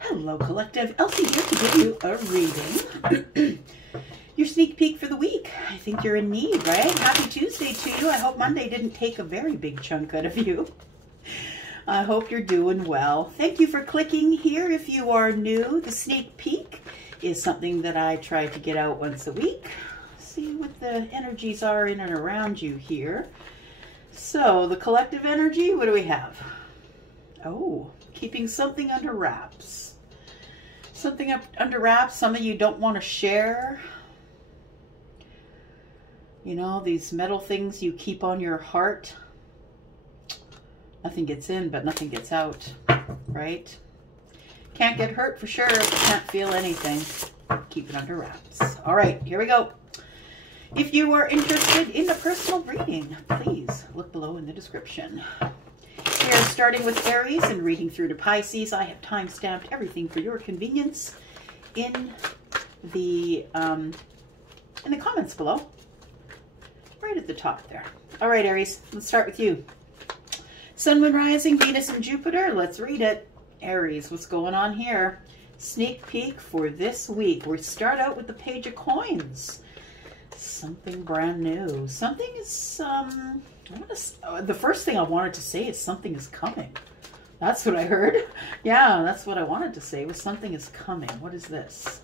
Hello, Collective. Elsie here to give you a reading. Your sneak peek for the week. I think you're in need, right? Happy Tuesday to you. I hope Monday didn't take a very big chunk out of you. I hope you're doing well. Thank you for clicking here. If you are new, the sneak peek is something that I try to get out once a week. See what the energies are in and around you here. So, the collective energy, what do we have? Oh, keeping something under wraps. Something up under wraps, some of you don't want to share. You know, these metal things you keep on your heart. Nothing gets in, but nothing gets out, right? Can't get hurt for sure, but can't feel anything. Keep it under wraps. All right, here we go. If you are interested in a personal reading, please look below in the description. We are starting with Aries and reading through to Pisces. I have time-stamped everything for your convenience in the comments below. Right at the top there. All right, Aries, let's start with you. Sun, Moon, Rising, Venus, and Jupiter. Let's read it. Aries, what's going on here? Sneak peek for this week. We start out with the Page of Coins. Something brand new. Something is, the first thing I wanted to say is something is coming. That's what I heard. Yeah, that's what I wanted to say was something is coming. What is this?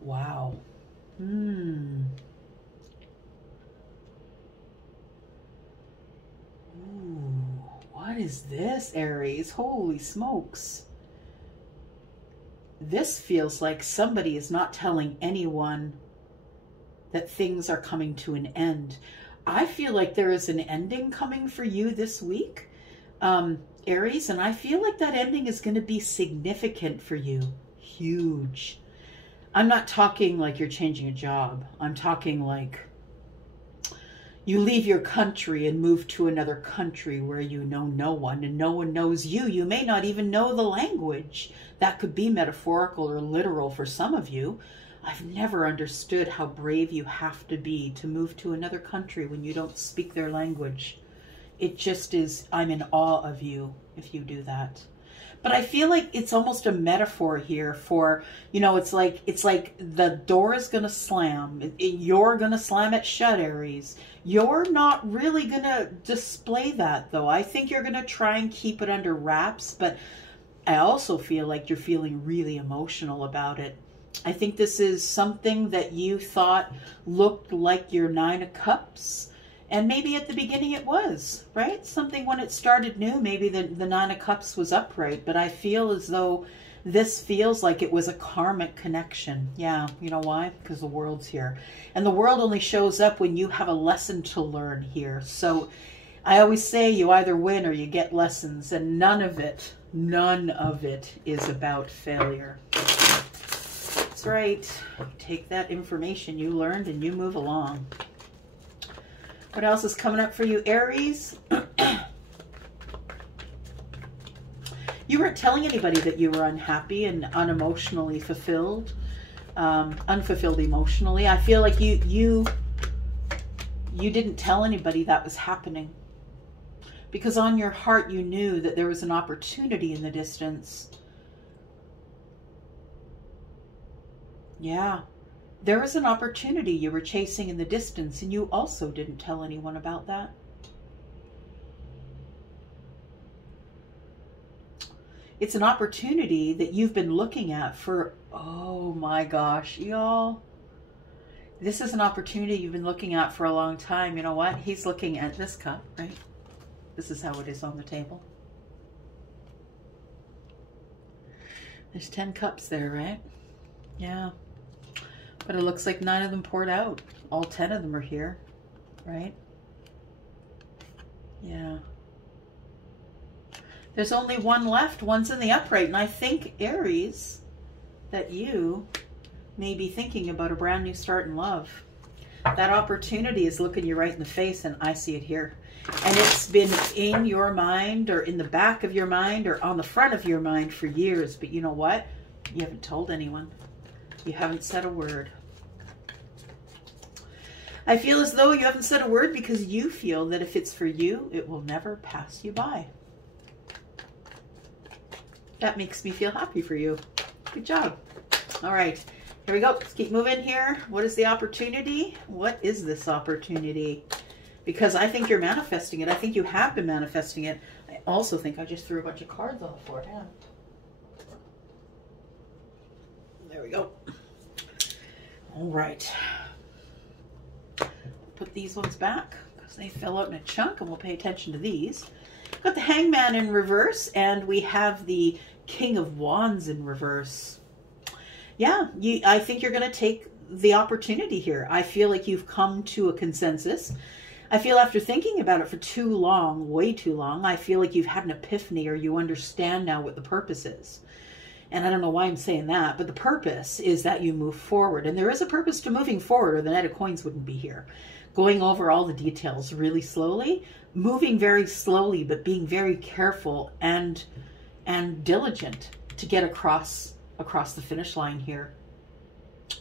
Wow. Ooh, what is this, Aries? Holy smokes. This feels like somebody is not telling anyone that things are coming to an end. I feel like there is an ending coming for you this week, Aries, and I feel like that ending is going to be significant for you. Huge. I'm not talking like you're changing a job. I'm talking like you leave your country and move to another country where you know no one and no one knows you. You may not even know the language. That could be metaphorical or literal for some of you. I've never understood how brave you have to be to move to another country when you don't speak their language. It just is, I'm in awe of you if you do that. But I feel like it's almost a metaphor here for, you know, it's like the door is going to slam. You're going to slam it shut, Aries. You're not really going to display that, though. I think you're going to try and keep it under wraps, but I also feel like you're feeling really emotional about it. I think this is something that you thought looked like your Nine of Cups. And maybe at the beginning it was, right? Something when it started new, maybe the Nine of Cups was upright. But I feel as though this feels like it was a karmic connection. Yeah, you know why? Because the world's here. And the world only shows up when you have a lesson to learn here. So I always say you either win or you get lessons. And none of it is about failure. That's right. You take that information you learned and you move along. What else is coming up for you, Aries? You weren't telling anybody that you were unhappy and unemotionally fulfilled, unfulfilled emotionally. I feel like you didn't tell anybody that was happening because on your heart you knew that there was an opportunity in the distance. Yeah. There was an opportunity you were chasing in the distance, and you also didn't tell anyone about that. It's an opportunity that you've been looking at for, oh my gosh, y'all. This is an opportunity you've been looking at for a long time. You know what? He's looking at this cup, right? This is how it is on the table. There's 10 cups there, right? Yeah. But it looks like 9 of them poured out. All 10 of them are here, right? Yeah. There's only one left. One's in the upright. And I think, Aries, that you may be thinking about a brand new start in love. That opportunity is looking you right in the face, and I see it here. And it's been in your mind or in the back of your mind or on the front of your mind for years. But you know what? You haven't told anyone. You haven't said a word. I feel as though you haven't said a word because you feel that if it's for you, it will never pass you by. That makes me feel happy for you. Good job. All right, here we go. Let's keep moving here. What is the opportunity? What is this opportunity? Because I think you're manifesting it. I think you have been manifesting it. I also think I just threw a bunch of cards on the floor. Yeah. There we go. All right. Put these ones back because they fell out in a chunk, and we'll pay attention to these. Got the Hangman in reverse, and we have the King of Wands in reverse. Yeah, I think you're going to take the opportunity here. I feel like you've come to a consensus. I feel after thinking about it for too long, way too long, I feel like you've had an epiphany, or you understand now what the purpose is. And I don't know why I'm saying that, but the purpose is that you move forward. And there is a purpose to moving forward, or the Knight of Coins wouldn't be here. Going over all the details really slowly, moving very slowly, but being very careful and diligent to get across the finish line here.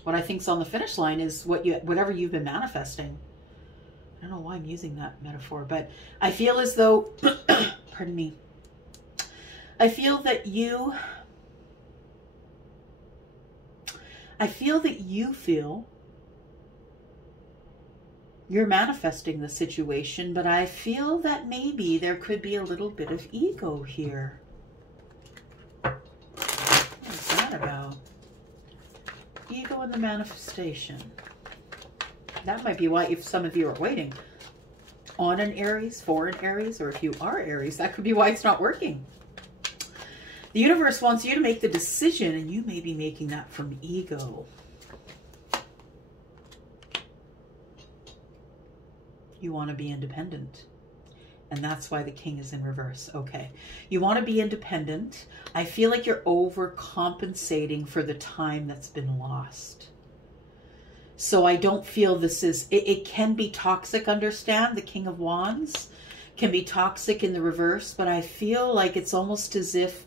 What I think's on the finish line is whatever you've been manifesting. I don't know why I'm using that metaphor, but I feel as though, pardon me, I feel that you feel you're manifesting the situation, but I feel that maybe there could be a little bit of ego here. What's that about? Ego in the manifestation. That might be why, if some of you are waiting on an Aries, for an Aries, or if you are Aries, that could be why it's not working. The universe wants you to make the decision, and you may be making that from ego. You want to be independent. And that's why the King is in reverse. Okay. You want to be independent. I feel like you're overcompensating for the time that's been lost. So I don't feel this is... It can be toxic, understand? The King of Wands can be toxic in the reverse, but I feel like it's almost as if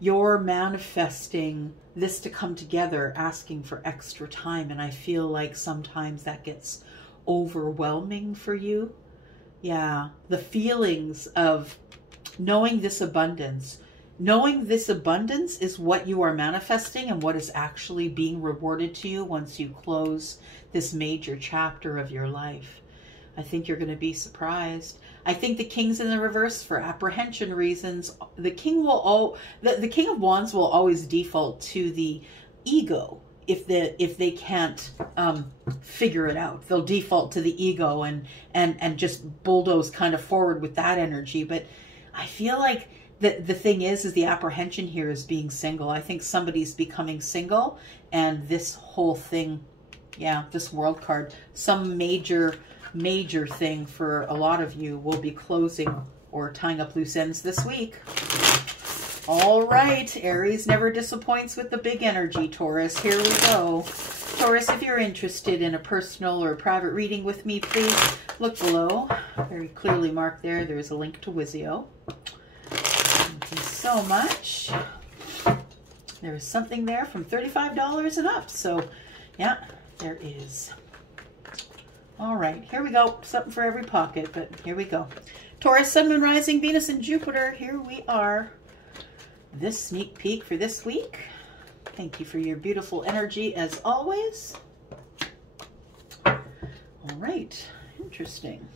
you're manifesting this to come together, asking for extra time. And I feel like sometimes that gets overwhelming for you. Yeah, the feelings of knowing this abundance is what you are manifesting and what is actually being rewarded to you once you close this major chapter of your life. I think you're going to be surprised. I think the King's in the reverse for apprehension reasons. The King of Wands will always default to the ego. If they can't figure it out, they'll default to the ego and just bulldoze kind of forward with that energy. But I feel like the thing is the apprehension here is being single. I think somebody's becoming single, and this whole thing, yeah, this World card, some major thing for a lot of you will be closing or tying up loose ends this week. All right, Aries never disappoints with the big energy, Taurus. Here we go. Taurus, if you're interested in a personal or private reading with me, please look below. Very clearly marked there. There's a link to Wizio. Thank you so much. There is something there from $35 and up. So, yeah, there is. All right, here we go. Something for every pocket, but here we go. Taurus, Sun, Moon, Rising, Venus, and Jupiter. Here we are. This sneak peek for this week. Thank you for your beautiful energy as always. All right, interesting.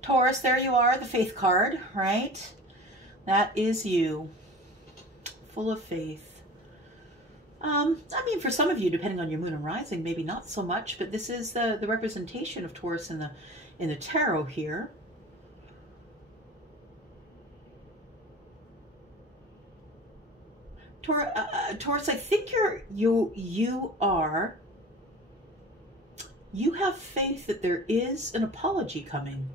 Taurus, there you are, the faith card, right? That is you, full of faith. I mean, for some of you, depending on your moon and rising, maybe not so much, but this is the representation of Taurus in the tarot here. Taurus, I think you have faith that there is an apology coming.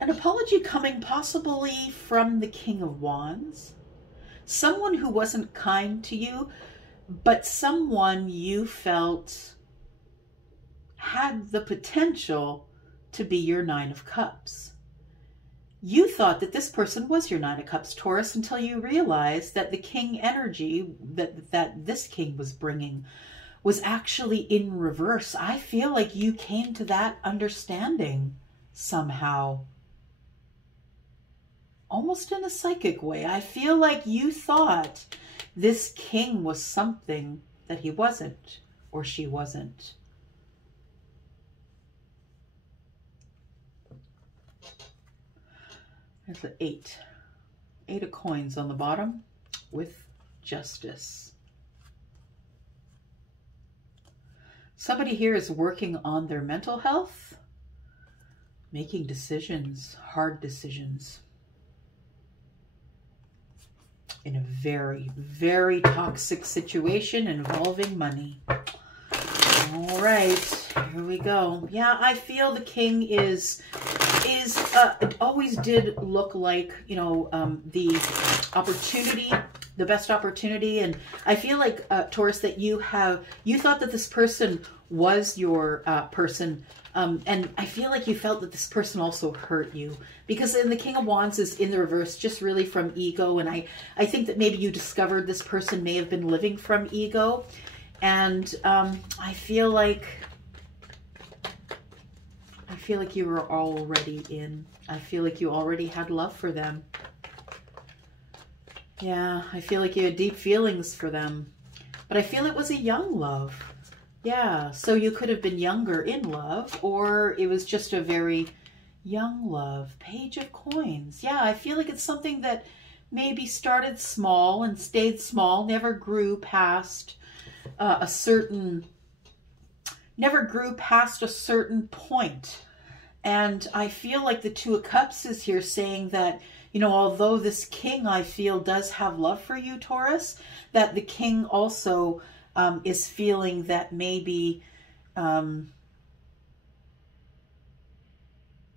An apology coming possibly from the King of Wands. Someone who wasn't kind to you, but someone you felt had the potential to be your Nine of Cups. You thought that this person was your Nine of Cups, Taurus, until you realized that the King energy that this King was bringing was actually in reverse. I feel like you came to that understanding somehow, almost in a psychic way. I feel like you thought this king was something that he wasn't, or she wasn't. There's the 8. 8 of coins on the bottom with justice. Somebody here is working on their mental health, making decisions, hard decisions, in a very, very toxic situation involving money. All right, here we go. Yeah, I feel the king is it always did look like, you know, the opportunity, the best opportunity. And I feel like, Taurus, that you thought that this person was your person. And I feel like you felt that this person also hurt you, because in the King of Wands is in the reverse, just really from ego. And I think that maybe you discovered this person may have been living from ego. And I feel like you were already in. I feel like you already had love for them. Yeah, I feel like you had deep feelings for them. But I feel it was a young love. Yeah, so you could have been younger in love, or it was just a very young love. Page of Coins. Yeah, I feel like it's something that maybe started small and stayed small, never grew past a certain point. And I feel like the Two of Cups is here saying that, you know, although this king, I feel, does have love for you, Taurus, that the king also is feeling that maybe,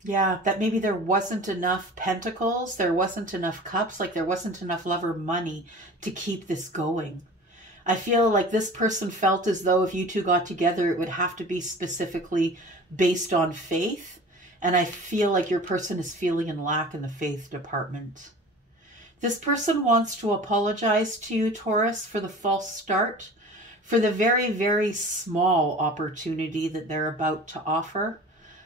yeah, that maybe there wasn't enough pentacles, there wasn't enough cups, like there wasn't enough love or money to keep this going. I feel like this person felt as though if you two got together, it would have to be specifically based on faith. And I feel like your person is feeling in lack in the faith department. This person wants to apologize to you, Taurus, for the false start, for the very, very small opportunity that they're about to offer.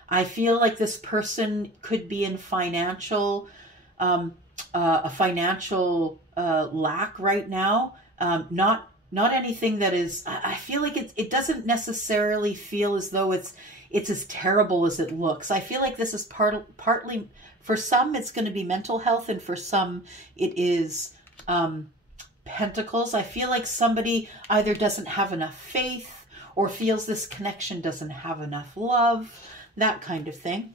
I feel like this person could be in financial, a financial lack right now. Not anything that is, I feel like it doesn't necessarily feel as though it's as terrible as it looks. I feel like this is partly, for some, it's going to be mental health, and for some, it is pentacles. I feel like somebody either doesn't have enough faith or feels this connection doesn't have enough love, that kind of thing.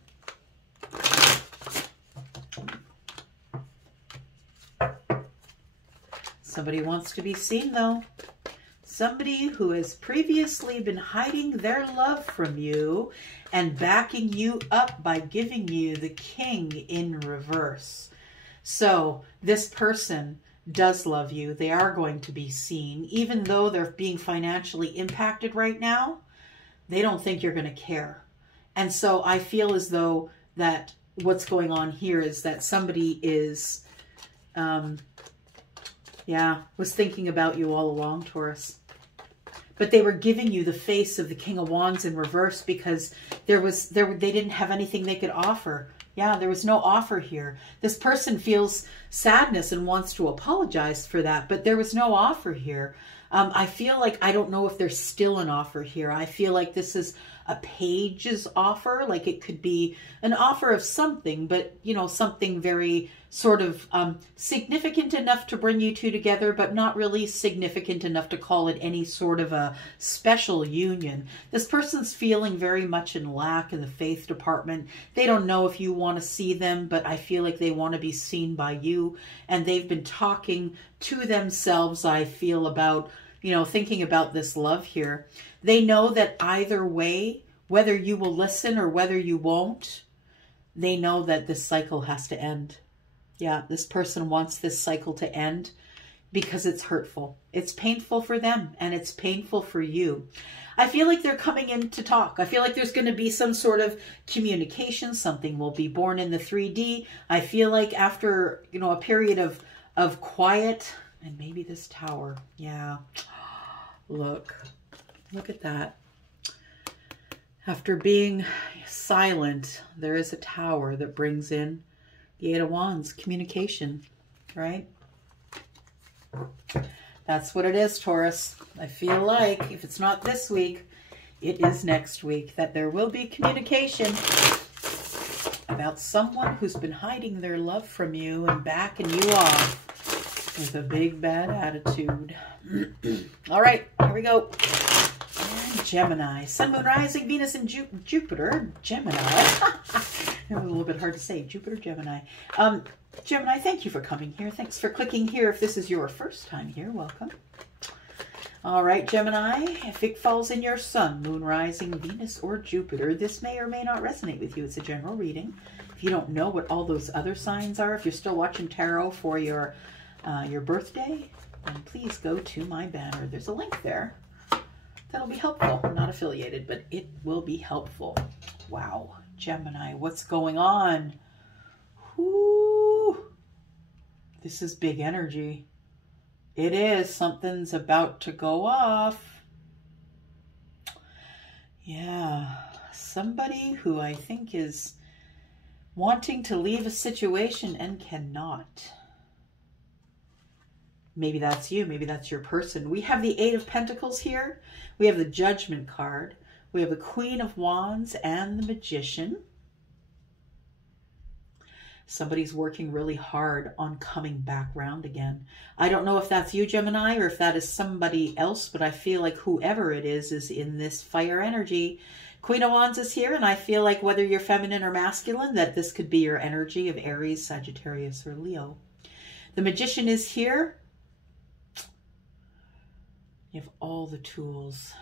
Somebody wants to be seen, though. Somebody who has previously been hiding their love from you and backing you up by giving you the king in reverse. So this person does love you. They are going to be seen. Even though they're being financially impacted right now, they don't think you're going to care. And so I feel as though that what's going on here is that somebody is, was thinking about you all along, Taurus. But they were giving you the face of the King of Wands in reverse because they didn't have anything they could offer. Yeah, there was no offer here. This person feels sadness and wants to apologize for that, but there was no offer here. I feel like, I don't know if there's still an offer here. I feel like this is a page's offer. Like it could be an offer of something, but, you know, something very sort of significant enough to bring you two together, but not really significant enough to call it any sort of a special union. This person's feeling very much in lack in the faith department. They don't know if you want to see them, but I feel like they want to be seen by you. And they've been talking to themselves, I feel, about, you know, thinking about this love here. They know that either way, whether you will listen or whether you won't, they know that this cycle has to end. Yeah, this person wants this cycle to end because it's hurtful. It's painful for them and it's painful for you. I feel like they're coming in to talk. I feel like there's going to be some sort of communication. Something will be born in the 3D. I feel like after, you know, a period of quiet, and maybe this tower. Yeah. Look at that. After being silent, there is a tower that brings in The Eight of Wands, communication, right? That's what it is, Taurus. I feel like if it's not this week, it is next week, that there will be communication about someone who's been hiding their love from you and backing you off with a big bad attitude. All right, here we go. And Gemini, Sun, Moon, Rising, Venus, and Jupiter. Gemini. It was a little bit hard to say. Jupiter, Gemini. Gemini, thank you for coming here. Thanks for clicking here. If this is your first time here, welcome. All right, Gemini, if it falls in your Sun, Moon, Rising, Venus, or Jupiter, this may or may not resonate with you. It's a general reading. If you don't know what all those other signs are, if you're still watching tarot for your birthday, then please go to my banner. There's a link there. That'll be helpful. I'm not affiliated, but it will be helpful. Wow, Gemini, what's going on? Whoo! This is big energy. It is. Something's about to go off. Yeah. Somebody who I think is wanting to leave a situation and cannot. Maybe that's you. Maybe that's your person. We have the Eight of Pentacles here. We have the Judgment card. We have the Queen of Wands and the Magician. Somebody's working really hard on coming back round again. I don't know if that's you, Gemini, or if that is somebody else, but I feel like whoever it is in this fire energy. Queen of Wands is here, and I feel like whether you're feminine or masculine, that this could be your energy of Aries, Sagittarius, or Leo. The Magician is here. You have all the tools.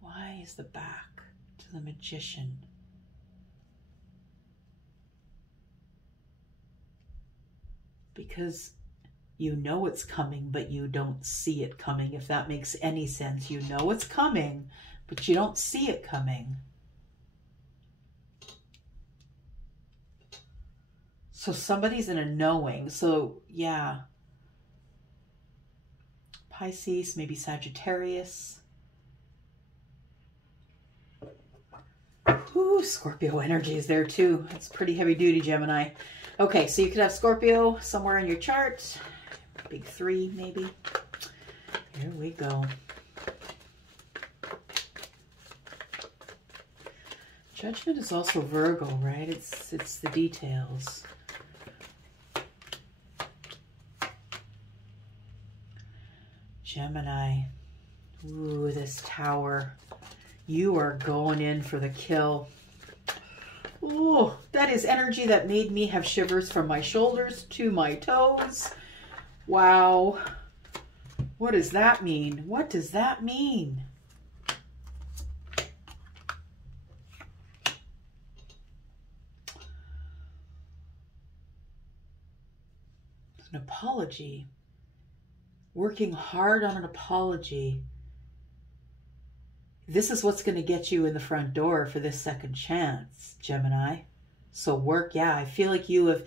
Why is the back to the Magician? Because you know it's coming, but you don't see it coming, if that makes any sense. You know it's coming, but you don't see it coming. So somebody's in a knowing. So yeah. Pisces, maybe Sagittarius. Ooh, Scorpio energy is there too. It's pretty heavy duty, Gemini. Okay, so you could have Scorpio somewhere in your chart. Big 3, maybe. Here we go. Judgment is also Virgo, right? It's the details. Gemini. Ooh, this Tower. You are going in for the kill. Oh, that is energy that made me have shivers from my shoulders to my toes. Wow. What does that mean? What does that mean? An apology. Working hard on an apology. This is what's going to get you in the front door for this second chance, Gemini. So work, yeah, I feel like you have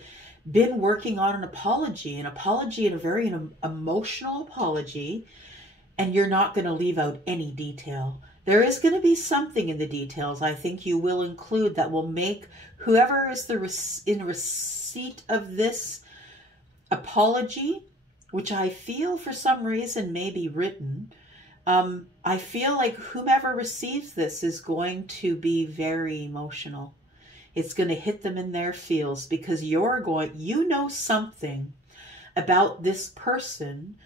been working on an apology and a very emotional apology, and you're not going to leave out any detail. There is going to be something in the details I think you will include that will make whoever is in receipt of this apology, which I feel for some reason may be written, I feel like whomever receives this is going to be very emotional. It's going to hit them in their feels because you know something about this person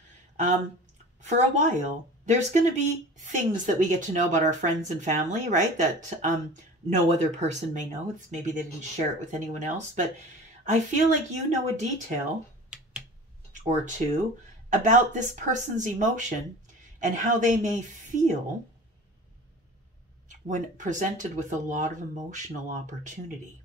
for a while. There's going to be things that we get to know about our friends and family, right? That no other person may know. It's maybe they didn't share it with anyone else, but I feel like you know a detail or two about this person's emotion and how they may feel when presented with a lot of emotional opportunity.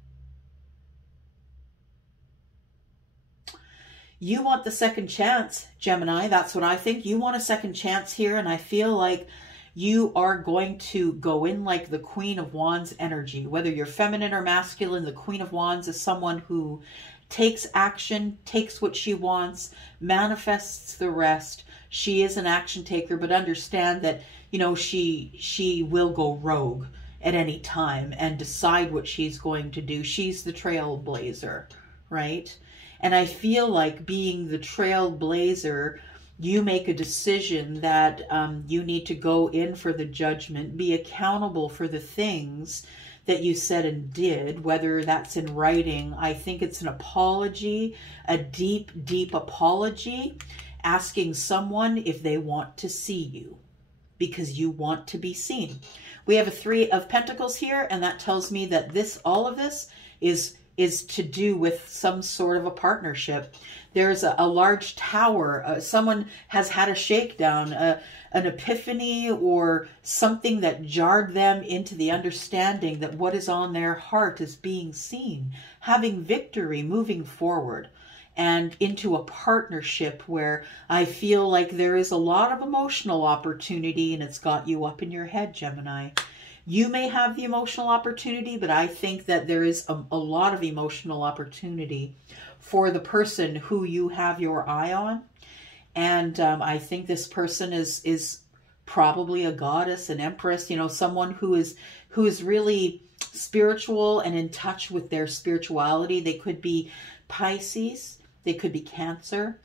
You want the second chance, Gemini. That's what I think. You want a second chance here, and I feel like you are going to go in like the Queen of Wands energy. Whether you're feminine or masculine, the Queen of Wands is someone who takes action, takes what she wants, manifests the rest. She is an action taker, but understand that, you know, she will go rogue at any time and decide what she's going to do. She's the trailblazer, right? And I feel like being the trailblazer, you make a decision that you need to go in for the judgment, be accountable for the things that you said and did, whether that's in writing. I think it's an apology, a deep, deep apology, asking someone if they want to see you because you want to be seen. We have a 3 of Pentacles here, and that tells me that all of this is to do with some sort of a partnership. There's a large tower. Someone has had a shakedown, an epiphany, or something that jarred them into the understanding that what is on their heart is being seen, having victory, moving forward, and into a partnership where I feel like there is a lot of emotional opportunity, and it's got you up in your head, Gemini. You may have the emotional opportunity, but I think that there is a lot of emotional opportunity for the person who you have your eye on. And I think this person is probably a goddess, an empress, you know, someone who is really spiritual and in touch with their spirituality. They could be Pisces, they could be Cancer,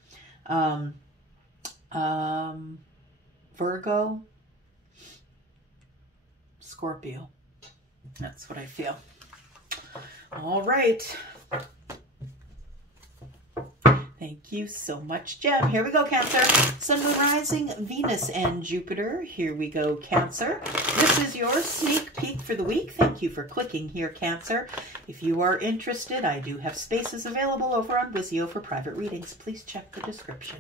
Virgo, Scorpio. That's what I feel. All right. Thank you so much, Gem. Here we go, Cancer. Sun, Moon, Rising, Venus, and Jupiter. Here we go, Cancer. This is your sneak peek for the week. Thank you for clicking here, Cancer. If you are interested, I do have spaces available over on Vizio for private readings. Please check the description.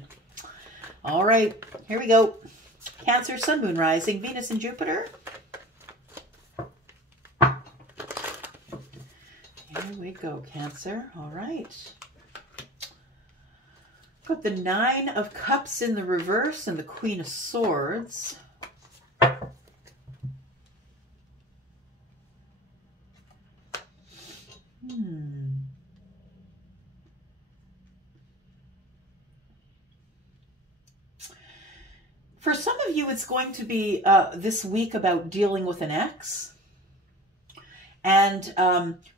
All right, here we go. Cancer, Sun, Moon, Rising, Venus, and Jupiter. Here we go, Cancer. All right. Got the 9 of Cups in the reverse and the Queen of Swords. For some of you, it's going to be this week about dealing with an ex and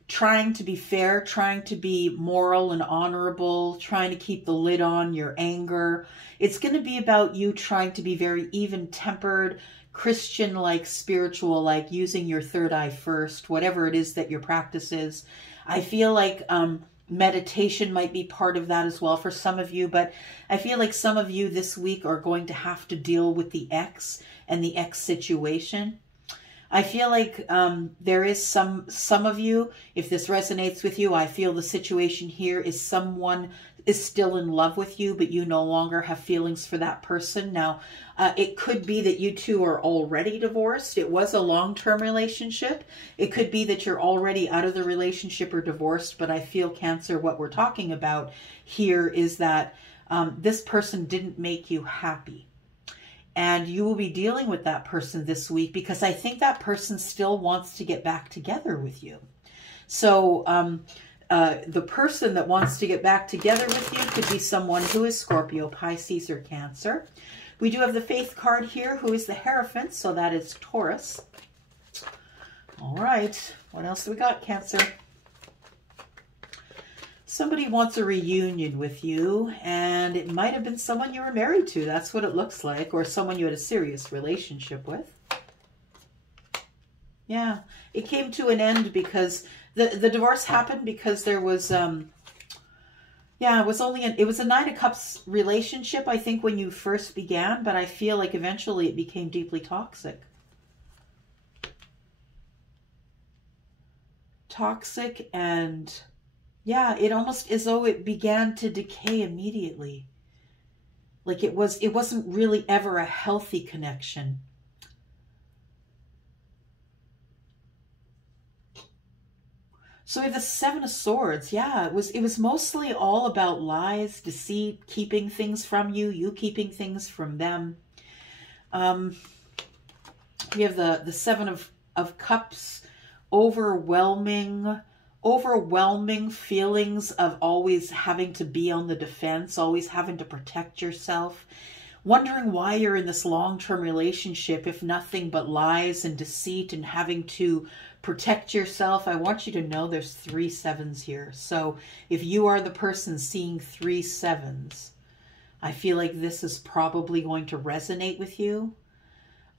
trying to be fair, trying to be moral and honorable, trying to keep the lid on your anger. It's going to be about you trying to be very even-tempered, Christian-like, spiritual-like, using your third eye first, whatever it is that your practice is. I feel like meditation might be part of that as well for some of you, but I feel like some of you this week are going to have to deal with the ex and the ex situation. I feel like there is some of you, if this resonates with you, I feel the situation here is someone is still in love with you, but you no longer have feelings for that person. Now, it could be that you two are already divorced. It was a long-term relationship. It could be that you're already out of the relationship or divorced, but I feel, Cancer, what we're talking about here is that this person didn't make you happy. And you will be dealing with that person this week because I think that person still wants to get back together with you. So the person that wants to get back together with you could be someone who is Scorpio, Pisces, or Cancer. We do have the Faith card here, who is the Hierophant, so that is Taurus. All right, what else do we got, Cancer? Somebody wants a reunion with you, and it might have been someone you were married to. That's what it looks like, or someone you had a serious relationship with. Yeah, it came to an end because the divorce happened because there was, yeah, it was a 9 of Cups relationship, I think, when you first began, but I feel like eventually it became deeply toxic. Toxic, and yeah, it almost as though it began to decay immediately. Like it wasn't really ever a healthy connection. So we have the 7 of Swords. Yeah, it was mostly all about lies, deceit, keeping things from you, you keeping things from them. We have the 7 of Cups, overwhelming feelings of always having to be on the defense, always having to protect yourself. wondering why you're in this long-term relationship, if nothing but lies and deceit and having to protect yourself. I want you to know there's 3 sevens here. So if you are the person seeing 3 sevens, I feel like this is probably going to resonate with you.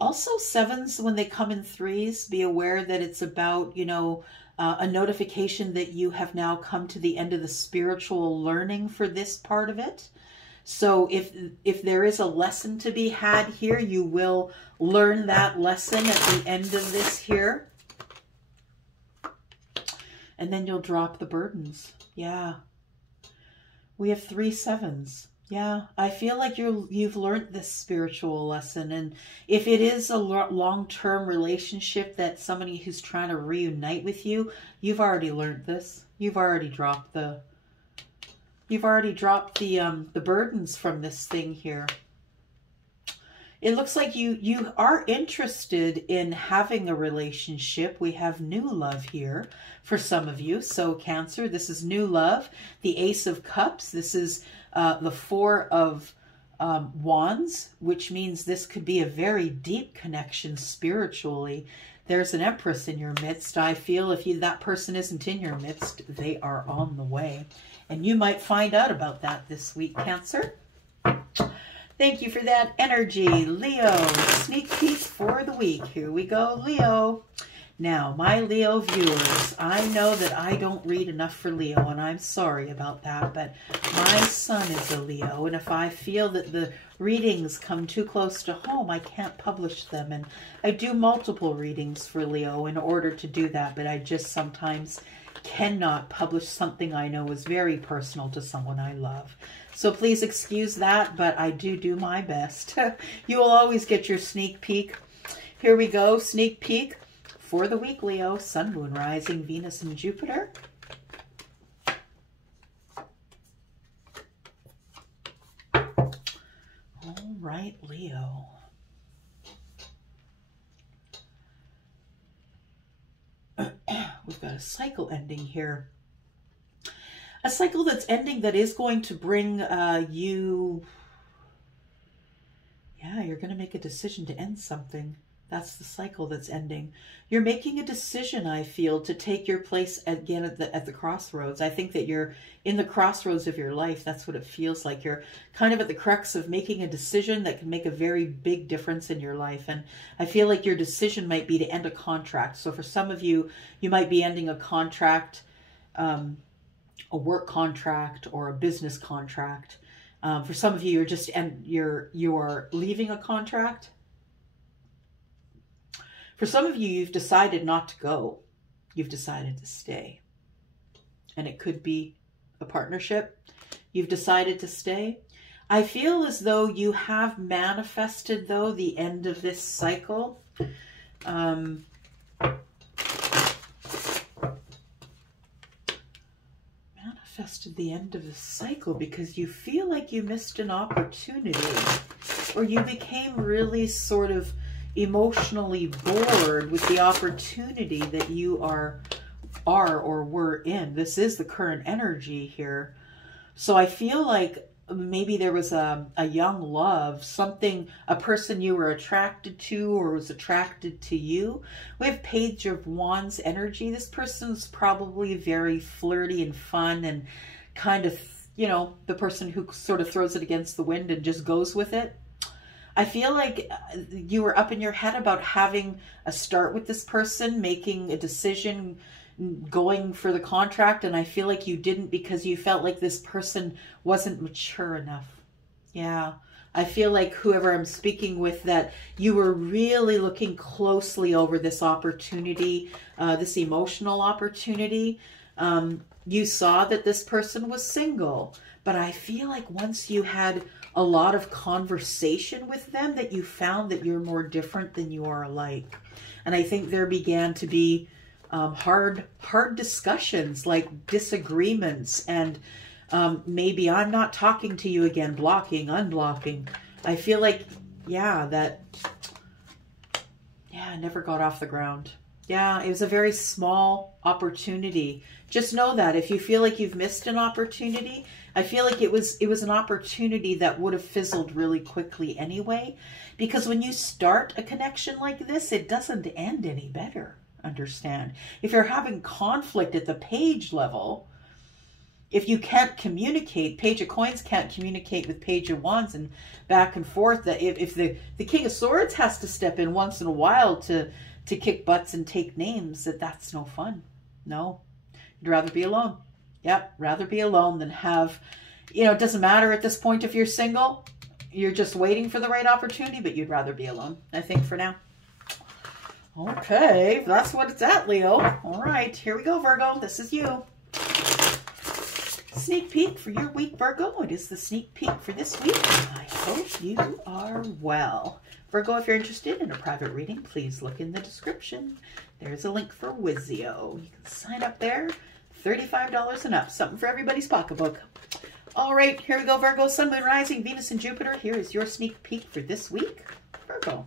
Also, sevens, when they come in threes, be aware that it's about, you know, a notification that you have now come to the end of the spiritual learning for this part of it. So if there is a lesson to be had here, you will learn that lesson at the end of this here. And then you'll drop the burdens. Yeah. We have 3 sevens. Yeah, I feel like you've learned this spiritual lesson. And if it is a long-term relationship that somebody who's trying to reunite with you, you've already learned this. You've already dropped the burdens from this thing here. It looks like you are interested in having a relationship. We have new love here for some of you. So Cancer, this is new love. The Ace of Cups, this is the 4 of Wands, which means this could be a very deep connection spiritually. There's an Empress in your midst. I feel if that person isn't in your midst, they are on the way. And you might find out about that this week, Cancer. Thank you for that energy, Leo. Sneak peek for the week. Here we go, Leo. Now, my Leo viewers, I know that I don't read enough for Leo, and I'm sorry about that, but my son is a Leo, and if I feel that the readings come too close to home, I can't publish them. And I do multiple readings for Leo in order to do that, but I just sometimes cannot publish something I know is very personal to someone I love. So please excuse that, but I do my best. You will always get your sneak peek. Here we go, sneak peek for the week, Leo. Sun, Moon, Rising, Venus, and Jupiter. All right, Leo. We've got a cycle ending here. A cycle that's ending that is going to bring you... Yeah, you're going to make a decision to end something. That's the cycle that's ending. You're making a decision, I feel, to take your place again at the crossroads. I think that you're in the crossroads of your life. That's what it feels like. You're kind of at the crux of making a decision that can make a very big difference in your life. And I feel like your decision might be to end a contract. So for some of you, you might be ending a contract, a work contract or a business contract. For some of you, you're leaving a contract. For some of you, you've decided not to go. You've decided to stay. And it could be a partnership. You've decided to stay. I feel as though you have manifested, though, the end of this cycle. Manifested the end of the cycle because you feel like you missed an opportunity, or you became really sort of emotionally bored with the opportunity that you are or were in. This is the current energy here. So I feel like maybe there was a young love, something, a person you were attracted to or was attracted to you. We have Page of Wands energy. This person's probably very flirty and fun and kind of, you know, the person who sort of throws it against the wind and just goes with it. I feel like you were up in your head about having a start with this person, making a decision, going for the contract, and I feel like you didn't because you felt like this person wasn't mature enough. Yeah, I feel like whoever I'm speaking with, that you were really looking closely over this opportunity, this emotional opportunity. You saw that this person was single, but I feel like once you had a lot of conversation with them, that you found that you're more different than you are alike. And I think there began to be hard discussions, like disagreements, and maybe I'm not talking to you again, blocking, unblocking. I feel like, yeah, never got off the ground. Yeah, it was a very small opportunity. Just know that if you feel like you've missed an opportunity, I feel like it was an opportunity that would have fizzled really quickly anyway, because when you start a connection like this, it doesn't end any better. Understand? If you're having conflict at the page level, if you can't communicate, Page of Coins can't communicate with Page of Wands and back and forth, that if the King of Swords has to step in once in a while to kick butts and take names, that's no fun. No, you'd rather be alone. Yep, rather be alone than have, it doesn't matter at this point if you're single, you're just waiting for the right opportunity, but you'd rather be alone, I think, for now. Okay, that's what it's at, Leo. All right, here we go, Virgo. This is you. Sneak peek for your week, Virgo. It is the sneak peek for this week. I hope you are well. Virgo, if you're interested in a private reading, please look in the description. There's a link for Wizio. You can sign up there. $35 and up. Something for everybody's pocketbook. All right, here we go, Virgo. Sun, Moon, Rising, Venus, and Jupiter. Here is your sneak peek for this week, Virgo.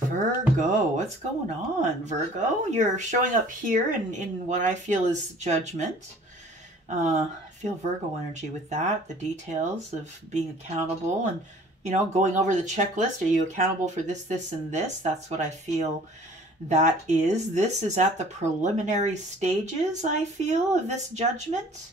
Virgo, what's going on, Virgo? You're showing up here in what I feel is judgment. I feel Virgo energy with that. The details of being accountable and, going over the checklist. Are you accountable for this, this, and this? That's what I feel that is. This is at the preliminary stages, I feel, of this judgment.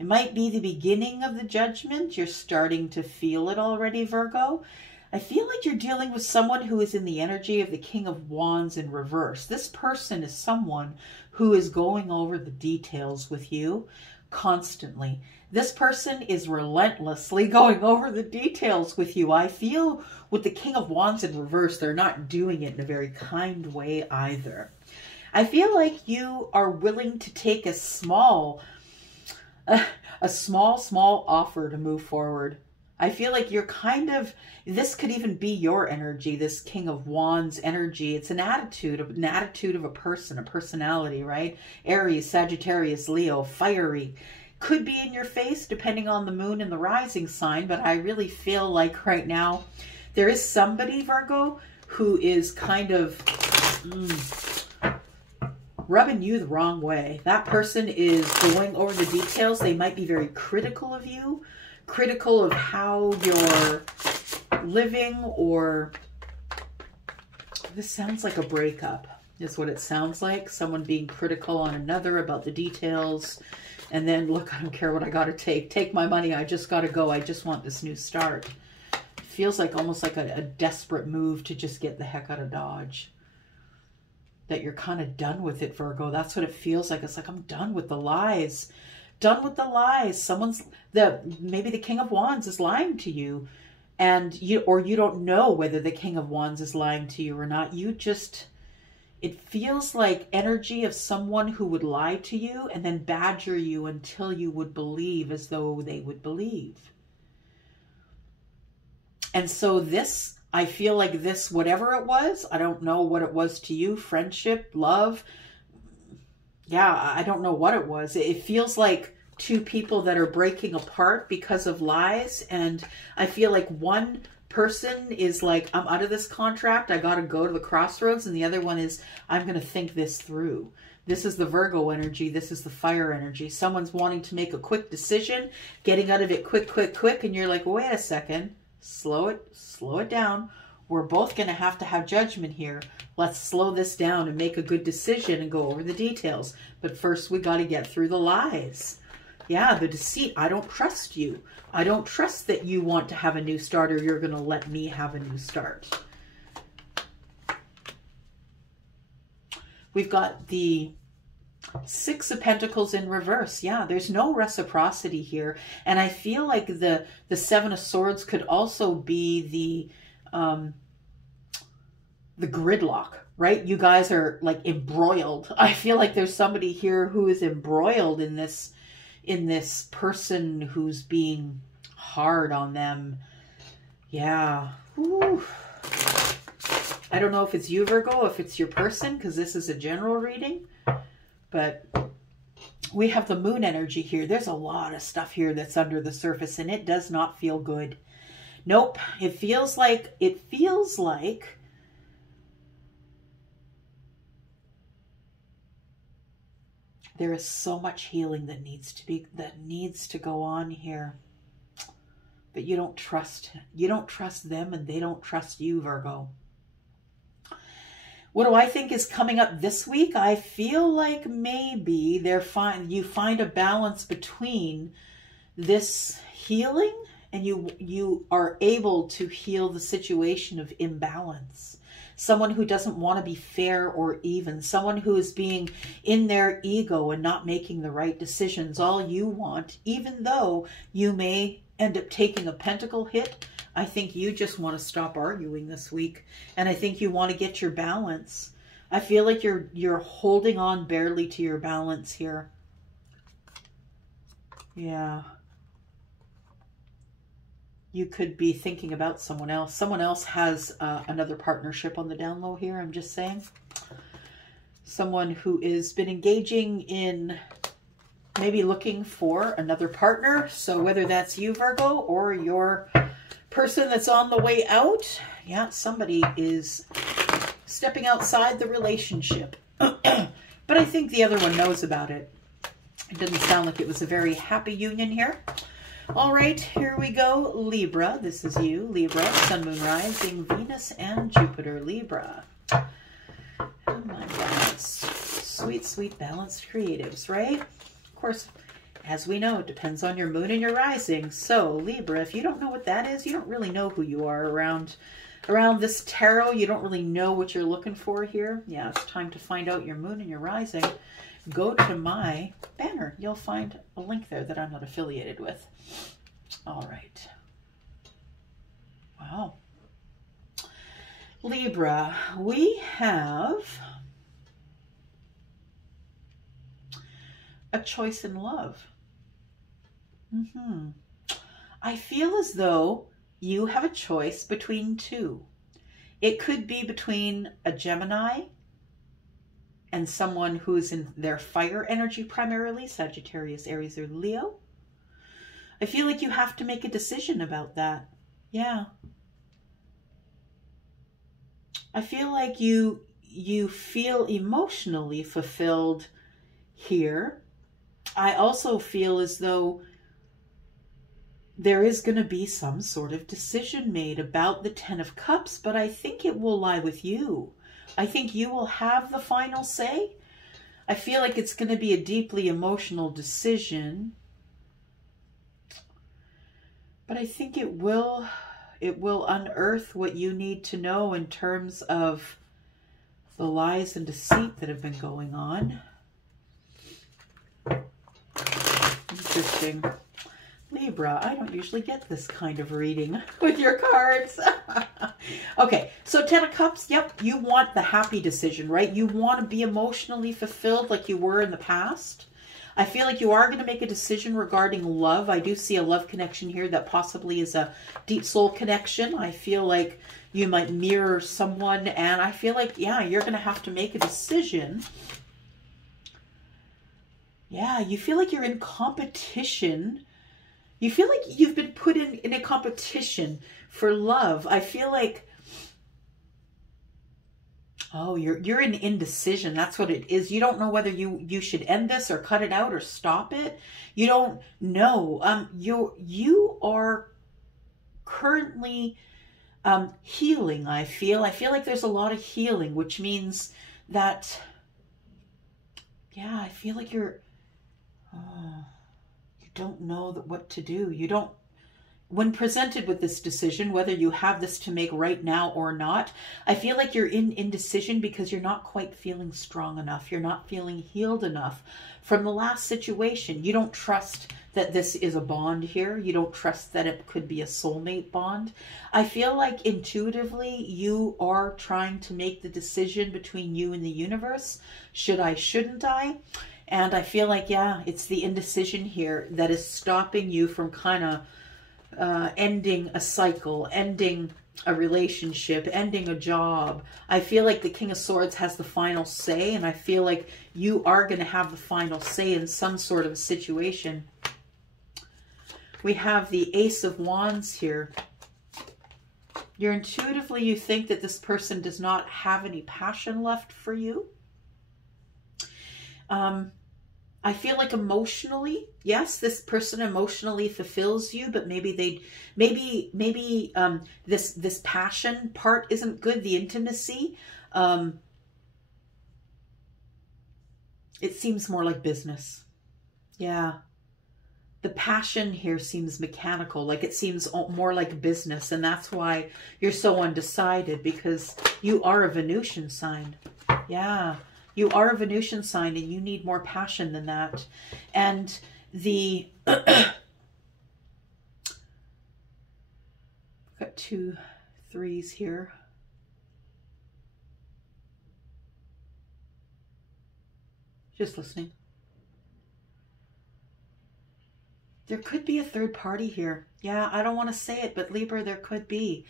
It might be the beginning of the judgment. You're starting to feel it already, Virgo. I feel like you're dealing with someone who is in the energy of the King of Wands in reverse. This person is someone who is going over the details with you constantly. This person is relentlessly going over the details with you. I feel with the King of Wands in reverse, they're not doing it in a very kind way either. I feel like you are willing to take a small offer to move forward. I feel like you're this could even be your energy, this King of Wands energy. It's an attitude of a person, a personality, right? Aries, Sagittarius, Leo, fiery. Could be in your face depending on the moon and the rising sign, but I really feel like right now there is somebody, Virgo, who is kind of rubbing you the wrong way. That person is going over the details. They might be very critical of you, critical of how you're living, or this sounds like a breakup is what it sounds like. Someone being critical on another about the details, and then, look, I don't care what I got to take my money, I just got to go, I just want this new start. It feels like almost like a desperate move to just get the heck out of Dodge, that you're kind of done with it, Virgo. That's what it feels like. It's like, I'm done with the lies. Done with the lies. Maybe the King of Wands is lying to you, and you don't know whether the King of Wands is lying to you or not. It feels like energy of someone who would lie to you and then badger you until you would believe as though they would believe. And so I feel like this, whatever it was, I don't know what it was to you, friendship, love. Yeah, I don't know what it was. It feels like two people that are breaking apart because of lies. And I feel like one person is like, I'm out of this contract, I got to go to the crossroads. And the other one is, I'm going to think this through. This is the Virgo energy. This is the fire energy. Someone's wanting to make a quick decision, getting out of it quick. And you're like, wait a second, slow it down. We're both going to have judgment here. Let's slow this down and make a good decision and go over the details. But first we got to get through the lies. Yeah, the deceit. I don't trust you. I don't trust that you want to have a new start, or you're going to let me have a new start. We've got the Six of Pentacles in reverse. Yeah, there's no reciprocity here. And I feel like the Seven of Swords could also be the gridlock, right? You guys are like embroiled. I feel like there's somebody here who is embroiled in this person who's being hard on them. Yeah. Ooh. I don't know if it's you, Virgo, if it's your person, because this is a general reading, but we have the moon energy here. There's a lot of stuff here that's under the surface, and it does not feel good. Nope. It feels like There is so much healing that needs to go on here. But you don't trust them, and they don't trust you, Virgo. What do I think is coming up this week? I feel like maybe you find a balance between this healing, and you are able to heal the situation of imbalance. Someone who doesn't want to be fair or even. Someone who is being in their ego and not making the right decisions. All you want, even though you may end up taking a pentacle hit, I think you just want to stop arguing this week. And I think you want to get your balance. I feel like you're holding on barely to your balance here. Yeah. You could be thinking about someone else. Someone else has another partnership on the down low here, I'm just saying. Someone who has been engaging in maybe looking for another partner. So whether that's you, Virgo, or your person that's on the way out. Yeah, somebody is stepping outside the relationship. But I think the other one knows about it. It doesn't sound like it was a very happy union here. All right, here we go. Libra, this is you. Libra, Sun, Moon, Rising, Venus, and Jupiter. Libra. Oh my goodness. Sweet, sweet, balanced creatives, right? Of course, as we know, it depends on your moon and your rising. So, Libra, if you don't know what that is, you don't really know who you are around this tarot. You don't really know what you're looking for here. Yeah, it's time to find out your moon and your rising. Go to my banner. You'll find a link there that I'm not affiliated with. All right. Wow. Libra, we have a choice in love. I feel as though you have a choice between two. It could be between a Gemini and someone who's in their fire energy primarily, Sagittarius, Aries, or Leo. I feel like you have to make a decision about that. Yeah. I feel like you feel emotionally fulfilled here. I also feel as though there is going to be some sort of decision made about the Ten of Cups, but I think it will lie with you. I think you will have the final say. I feel like it's going to be a deeply emotional decision, but I think it will unearth what you need to know in terms of the lies and deceit that have been going on. Interesting. Libra, I don't usually get this kind of reading with your cards. Okay, so Ten of Cups, yep, you want the happy decision, right? You want to be emotionally fulfilled like you were in the past. I feel like you are going to make a decision regarding love. I do see a love connection here that possibly is a deep soul connection. I feel like you might mirror someone, and I feel like, yeah, you're going to have to make a decision. Yeah, you feel like you're in competition. You feel like you've been put in a competition for love. I feel like, oh, you're in indecision. That's what it is. You don't know whether you should end this or cut it out or stop it. You don't know. You are currently healing, I feel. I feel like there's a lot of healing, which means that, yeah, I feel like you don't know what to do. You don't, when presented with this decision, whether you have this to make right now or not, I feel like you're in indecision because you're not quite feeling strong enough. You're not feeling healed enough from the last situation. You don't trust that this is a bond here. You don't trust that it could be a soulmate bond. I feel like intuitively you are trying to make the decision between you and the universe. Should I, shouldn't I? And I feel like, yeah, it's the indecision here that is stopping you from kind of ending a cycle, ending a relationship, ending a job. I feel like the King of Swords has the final say, and I feel like you are going to have the final say in some sort of situation. We have the Ace of Wands here. You're intuitively, you think that this person does not have any passion left for you. I feel like emotionally, yes, this person emotionally fulfills you, but maybe this passion part isn't good. The intimacy, it seems more like business. Yeah. The passion here seems mechanical, like it seems more like business. And that's why you're so undecided, because you are a Venusian sign. Yeah, you are a Venusian sign and you need more passion than that. And the... got 2 3s here. Just listening. There could be a third party here. Yeah, I don't want to say it, but Libra, there could be.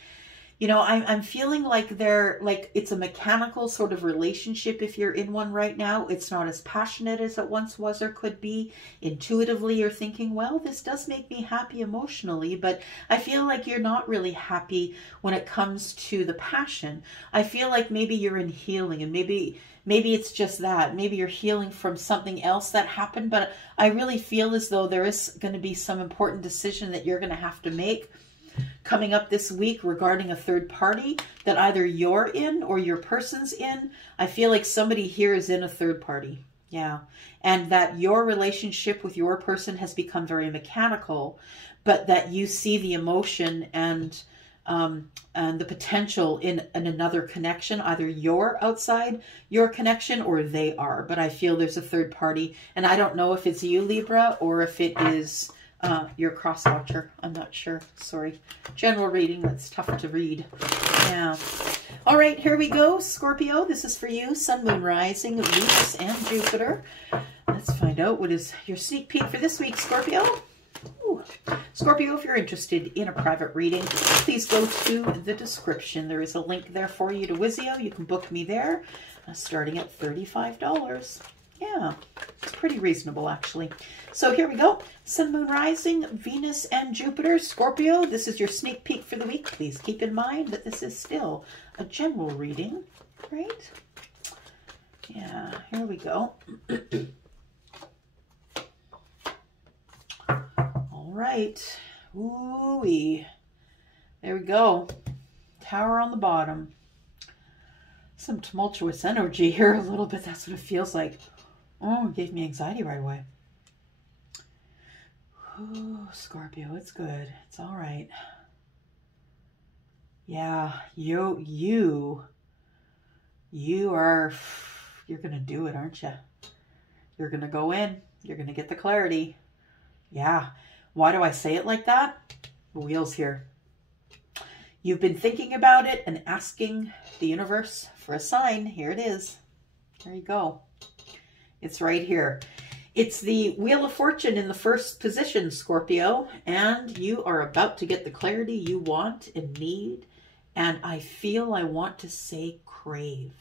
You know, I'm feeling like it's a mechanical sort of relationship if you're in one right now. It's not as passionate as it once was or could be. Intuitively, you're thinking, well, this does make me happy emotionally, but I feel like you're not really happy when it comes to the passion. I feel like maybe you're in healing, and maybe it's just that. Maybe you're healing from something else that happened, but I really feel as though there is going to be some important decision that you're going to have to make coming up this week regarding a third party that either you're in or your person's in. I feel like somebody here is in a third party. Yeah. And that your relationship with your person has become very mechanical, but that you see the emotion and the potential in another connection. Either you're outside your connection or they are. But I feel there's a third party. And I don't know if it's you, Libra, or if it is your cross watcher. I'm not sure. Sorry. General reading. That's tough to read. Yeah. All right, here we go. Scorpio, this is for you. Sun, Moon, Rising, Venus, and Jupiter. Let's find out what is your sneak peek for this week, Scorpio. Ooh. Scorpio, if you're interested in a private reading, please go to the description. There is a link there for you to Wizio. You can book me there, starting at $35. Yeah, it's pretty reasonable, actually. So here we go. Sun, Moon, Rising, Venus, and Jupiter. Scorpio, this is your sneak peek for the week. Please keep in mind that this is still a general reading, right? Yeah, here we go. All right. Ooh-wee. There we go. Tower on the bottom. Some tumultuous energy here a little bit. That's what it feels like. Oh, it gave me anxiety right away. Ooh, Scorpio, it's good. It's all right. Yeah, you're going to do it, aren't you? You're going to go in. You're going to get the clarity. Yeah. Why do I say it like that? The wheel's here. You've been thinking about it and asking the universe for a sign. Here it is. There you go. It's right here. It's the Wheel of Fortune in the first position, Scorpio, and you are about to get the clarity you want and need. And I feel I want to say crave.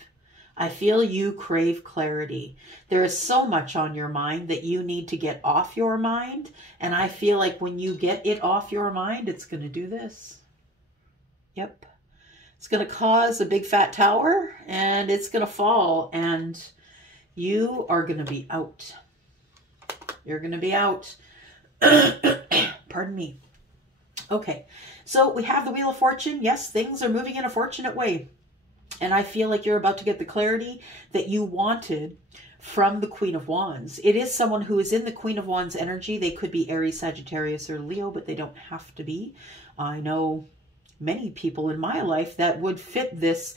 I feel you crave clarity. There is so much on your mind that you need to get off your mind. And I feel like when you get it off your mind, it's going to do this. Yep. It's going to cause a big fat tower and it's going to fall and you are going to be out. You're going to be out. Pardon me. Okay. So we have the Wheel of Fortune. Yes, things are moving in a fortunate way. And I feel like you're about to get the clarity that you wanted from the Queen of Wands. It is someone who is in the Queen of Wands energy. They could be Aries, Sagittarius, or Leo, but they don't have to be. I know many people in my life that would fit this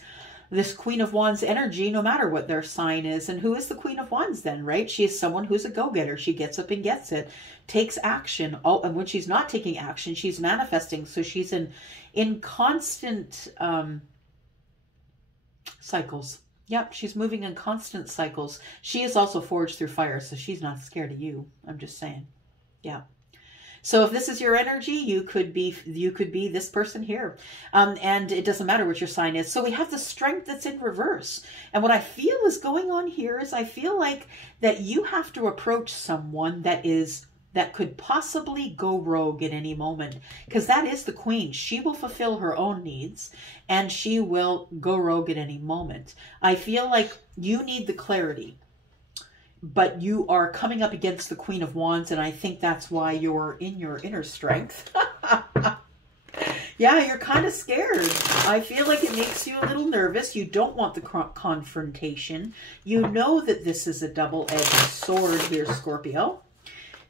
Queen of Wands energy no matter what their sign is. And who is the Queen of Wands then, right? She is someone who's a go-getter. She gets up and gets it, takes action. Oh, and when she's not taking action, she's manifesting. So she's in constant cycles. Yep, she's moving in constant cycles. She is also forged through fire, so she's not scared of you. I'm just saying. Yeah. So if this is your energy, you could be this person here. And it doesn't matter what your sign is. So we have the Strength that's in reverse. And what I feel is going on here is I feel like that you have to approach someone that could possibly go rogue at any moment, because that is the Queen. She will fulfill her own needs and she will go rogue at any moment. I feel like you need the clarity. but you are coming up against the Queen of Wands, and I think that's why you're in your inner strength. Yeah, you're kind of scared. I feel like it makes you a little nervous. You don't want the confrontation. You know that this is a double-edged sword here, Scorpio.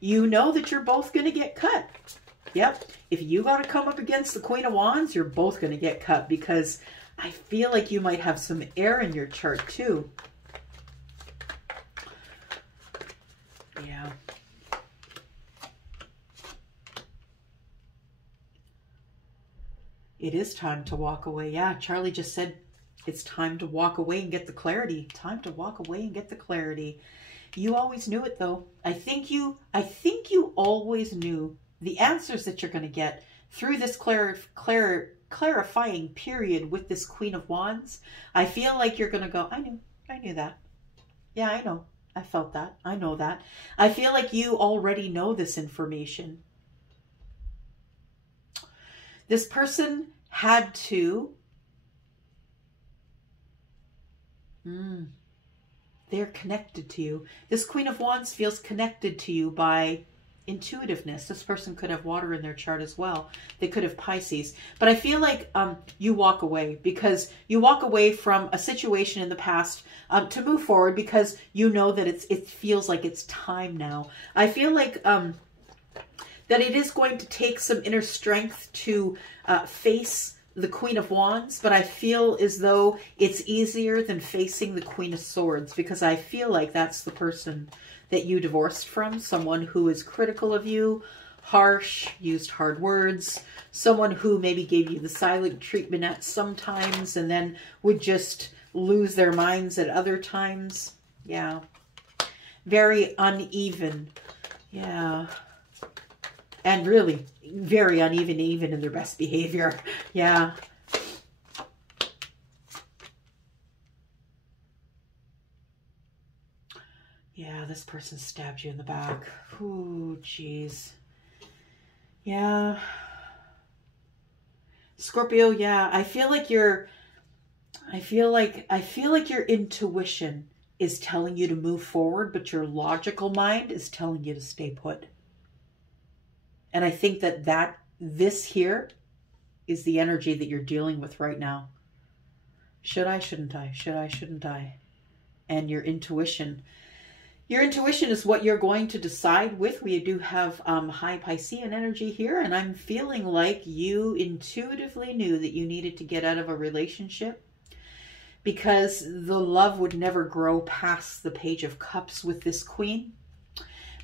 You know that you're both going to get cut. Yep. If you got to come up against the Queen of Wands, you're both going to get cut, because I feel like you might have some air in your chart too. Yeah. It is time to walk away. Yeah, Charlie just said it's time to walk away and get the clarity. Time to walk away and get the clarity. You always knew it though. I think you always knew the answers that you're going to get through this clarifying period with this Queen of Wands. I feel like you're going to go, I knew that. Yeah, I know. I felt that. I know that. I feel like you already know this information. This person had to, they're connected to you. This Queen of Wands feels connected to you by intuitiveness. This person could have water in their chart as well. They could have Pisces. But I feel like you walk away, because you walk away from a situation in the past to move forward, because you know that it feels like it's time now. I feel like that it is going to take some inner strength to face the Queen of Wands, but I feel as though it's easier than facing the Queen of Swords, because I feel like that's the person that you divorced from, someone who is critical of you, harsh, used hard words, someone who maybe gave you the silent treatment at some times and then would just lose their minds at other times. Yeah. Very uneven. Yeah. And really very uneven, even in their best behavior. Yeah. Yeah, this person stabbed you in the back. Ooh, jeez. Yeah. Scorpio, yeah. I feel like your intuition is telling you to move forward, but your logical mind is telling you to stay put. And I think that this here is the energy that you're dealing with right now. Should I, shouldn't I? Should I, shouldn't I? And your intuition. Your intuition is what you're going to decide with. We do have high Piscean energy here, and I'm feeling like you intuitively knew that you needed to get out of a relationship, because the love would never grow past the Page of Cups with this Queen.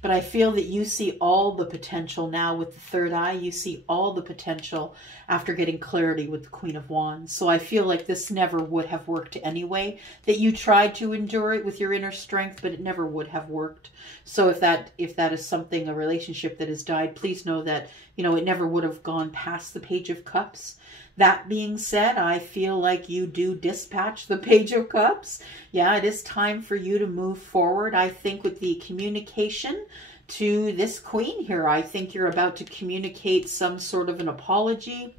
But I feel that you see all the potential now with the third eye. You see all the potential after getting clarity with the Queen of Wands. So I feel like this never would have worked anyway. That you tried to endure it with your inner strength, but it never would have worked. So if that is something, a relationship that has died, please know that, you know, it never would have gone past the Page of Cups. That being said, I feel like you do dispatch the Page of Cups. Yeah, it is time for you to move forward. I think with the communication to this Queen here, I think you're about to communicate some sort of an apology.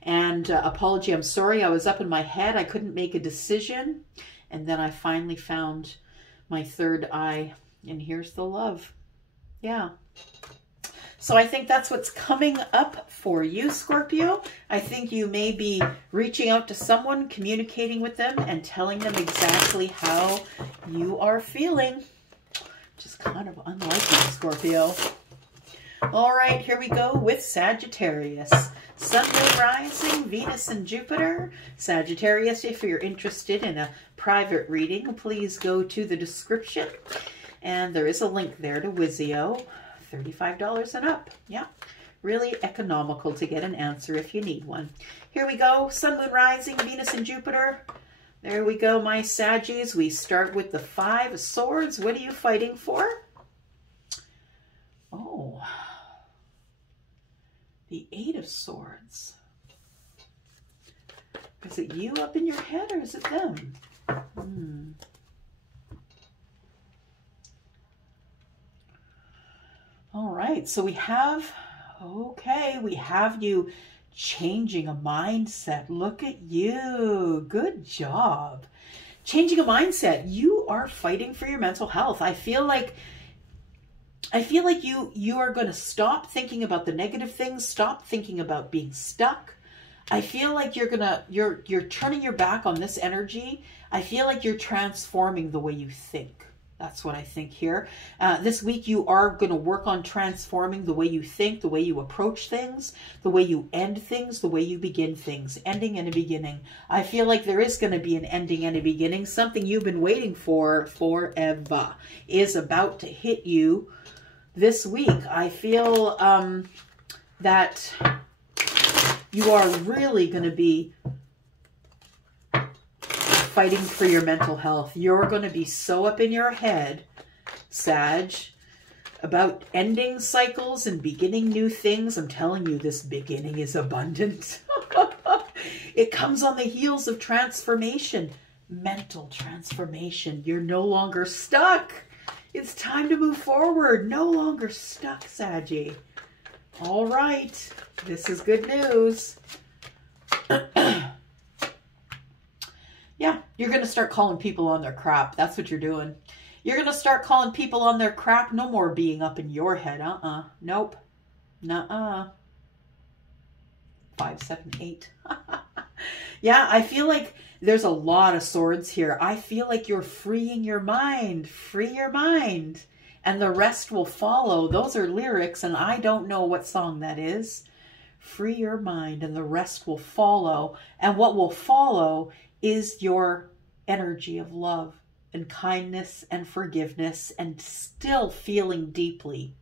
And apology, I'm sorry, I was up in my head. I couldn't make a decision. And then I finally found my third eye. And here's the love. Yeah. So I think that's what's coming up for you, Scorpio. I think you may be reaching out to someone, communicating with them, and telling them exactly how you are feeling. Just kind of unlike you, Scorpio. All right, here we go with Sagittarius. Sun, Moon, Rising, Venus, and Jupiter. Sagittarius, if you're interested in a private reading, please go to the description. And there is a link there to Wizio. $35 and up. Yeah, really economical to get an answer if you need one. Here we go. Sun, Moon, Rising, Venus, and Jupiter. There we go, my Saggies. We start with the 5 of Swords. What are you fighting for? Oh, the 8 of Swords. Is it you up in your head, or is it them? All right, so we have you changing a mindset. Look at you. Good job. changing a mindset. You are fighting for your mental health. I feel like you are going to stop thinking about the negative things, stop thinking about being stuck. I feel like you're turning your back on this energy. I feel like you're transforming the way you think. That's what I think here. This week you are going to work on transforming the way you think, the way you approach things, the way you end things, the way you begin things. Ending and a beginning. I feel like there is going to be an ending and a beginning. Something you've been waiting for forever is about to hit you this week. I feel that you are really going to be fighting for your mental health. You're going to be so up in your head, Sag, about ending cycles and beginning new things. I'm telling you, this beginning is abundant. It comes on the heels of transformation, mental transformation. You're no longer stuck. It's time to move forward. No longer stuck, Saggy. All right. This is good news. Yeah, you're going to start calling people on their crap. That's what you're doing. You're going to start calling people on their crap. No more being up in your head. Nope. Nuh-uh. 5, 7, 8. Yeah, I feel like there's a lot of swords here. I feel like you're freeing your mind. Free your mind. And the rest will follow. Those are lyrics, and I don't know what song that is. Free your mind, and the rest will follow. And what will follow is your energy of love and kindness and forgiveness and still feeling deeply.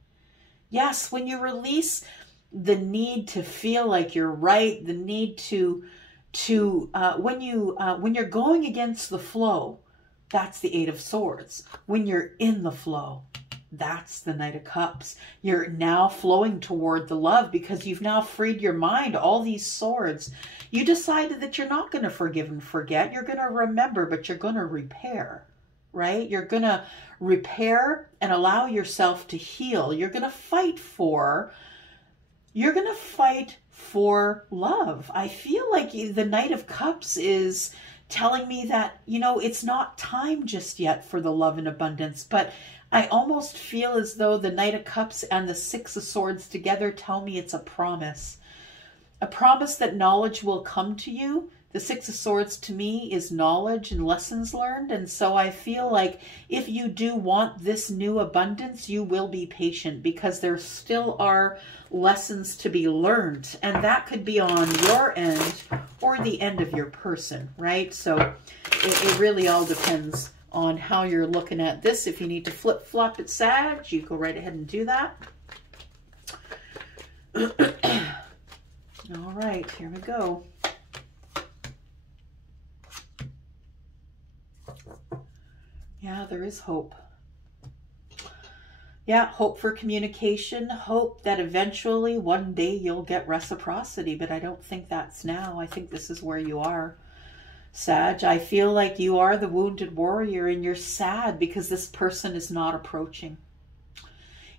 Yes, when you release the need to feel like you're right, the need when you're going against the flow, that's the 8 of Swords. When you're in the flow, that's the Knight of Cups. You're now flowing toward the love because you've now freed your mind. All these swords. You decided that you're not going to forgive and forget. You're going to remember, but you're going to repair, right? You're going to repair and allow yourself to heal. You're going to fight for love. I feel like the Knight of Cups is telling me that, it's not time just yet for the love and abundance, but I almost feel as though the Knight of Cups and the 6 of Swords together tell me it's a promise. A promise that knowledge will come to you. The 6 of Swords to me is knowledge and lessons learned. And so I feel like if you do want this new abundance, you will be patient because there still are lessons to be learned. And that could be on your end or the end of your person, right? So it really all depends on how you're looking at this. If you need to flip-flop it, Sag, you go right ahead and do that. All right, here we go. Yeah, there is hope. Yeah, hope for communication, hope that eventually one day you'll get reciprocity, but I don't think that's now. I think this is where you are. Sag, I feel like you are the wounded warrior and you're sad because this person is not approaching.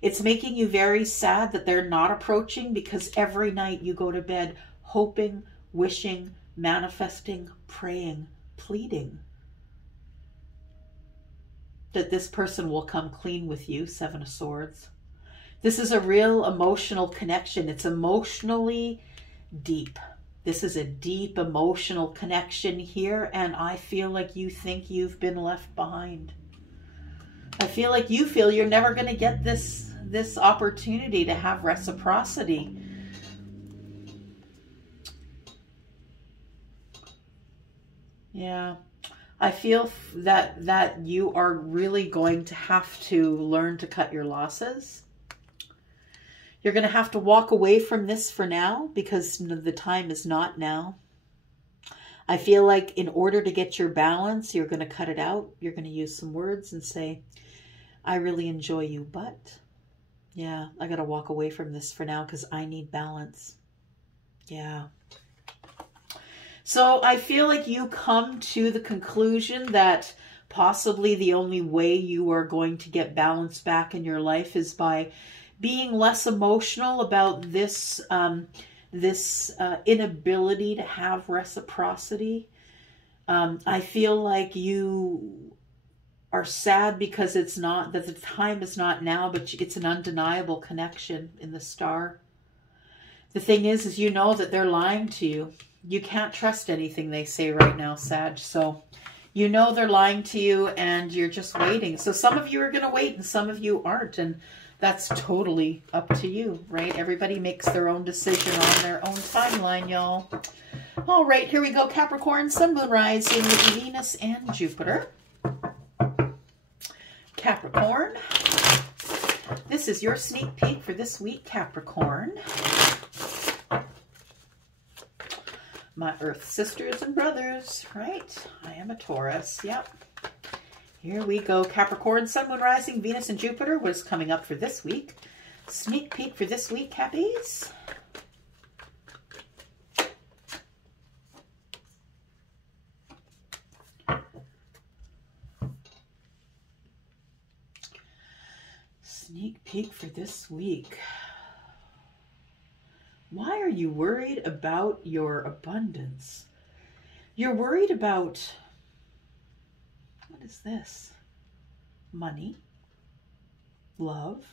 It's making you very sad that they're not approaching because every night you go to bed hoping, wishing, manifesting, praying, pleading that this person will come clean with you, 7 of Swords. This is a real emotional connection. It's emotionally deep. This is a deep emotional connection here, and I feel like you think you've been left behind. I feel like you feel you're never going to get this opportunity to have reciprocity. Yeah. I feel that you are really going to have to learn to cut your losses. You're going to have to walk away from this for now because the time is not now. I feel like in order to get your balance, you're going to cut it out. You're going to use some words and say, I really enjoy you, but yeah, I got to walk away from this for now because I need balance. Yeah. So I feel like you come to the conclusion that possibly the only way you are going to get balance back in your life is by being less emotional about this inability to have reciprocity. I feel like you are sad because it's not, that the time is not now, but it's an undeniable connection in the star. The thing is you know that they're lying to you. You can't trust anything they say right now, Sag. So you know they're lying to you and you're just waiting. So some of you are going to wait and some of you aren't. And that's totally up to you, right? Everybody makes their own decision on their own timeline, y'all. All right, here we go. Capricorn, Sun, Moon, Rising, Venus, and Jupiter. Capricorn. This is your sneak peek for this week, Capricorn. My Earth sisters and brothers, right? I am a Taurus, yep. Here we go. Capricorn, Sun, Moon, Rising, Venus, and Jupiter. What is coming up for this week? Sneak peek for this week, Cappies. Sneak peek for this week. Why are you worried about your abundance? You're worried about, what is this? Money? Love?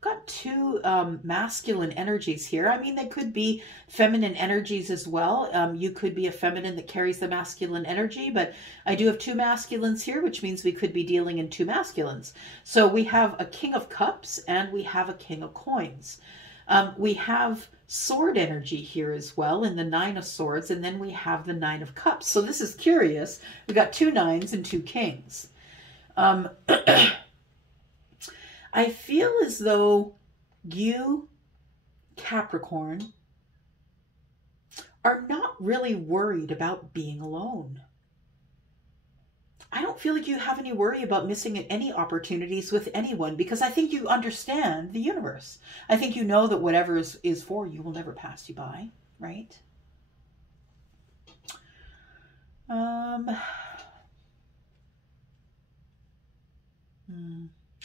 Got two masculine energies here. I mean, they could be feminine energies as well. You could be a feminine that carries the masculine energy, but I do have two masculines here, which means we could be dealing in two masculines. So we have a King of Cups and we have a King of Coins. We have sword energy here as well in the Nine of Swords, and then we have the Nine of Cups. So this is curious. We got two nines and two kings. I feel as though you, Capricorn, are not really worried about being alone. I don't feel like you have any worry about missing any opportunities with anyone because I think you understand the universe. I think you know that whatever is for you will never pass you by, right?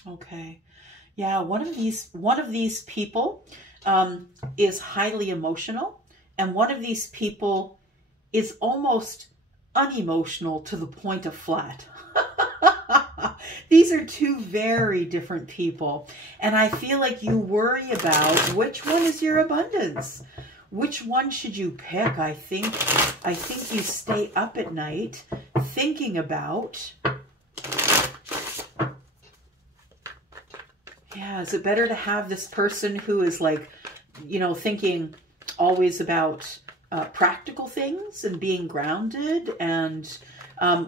Okay. Yeah, one of these people is highly emotional, and one of these people is almost unemotional to the point of flat. These are two very different people, and I feel like you worry about which one is your abundance. Which one should you pick? I think you stay up at night thinking about, yeah, is it better to have this person who is like, you know, thinking always about practical things and being grounded, and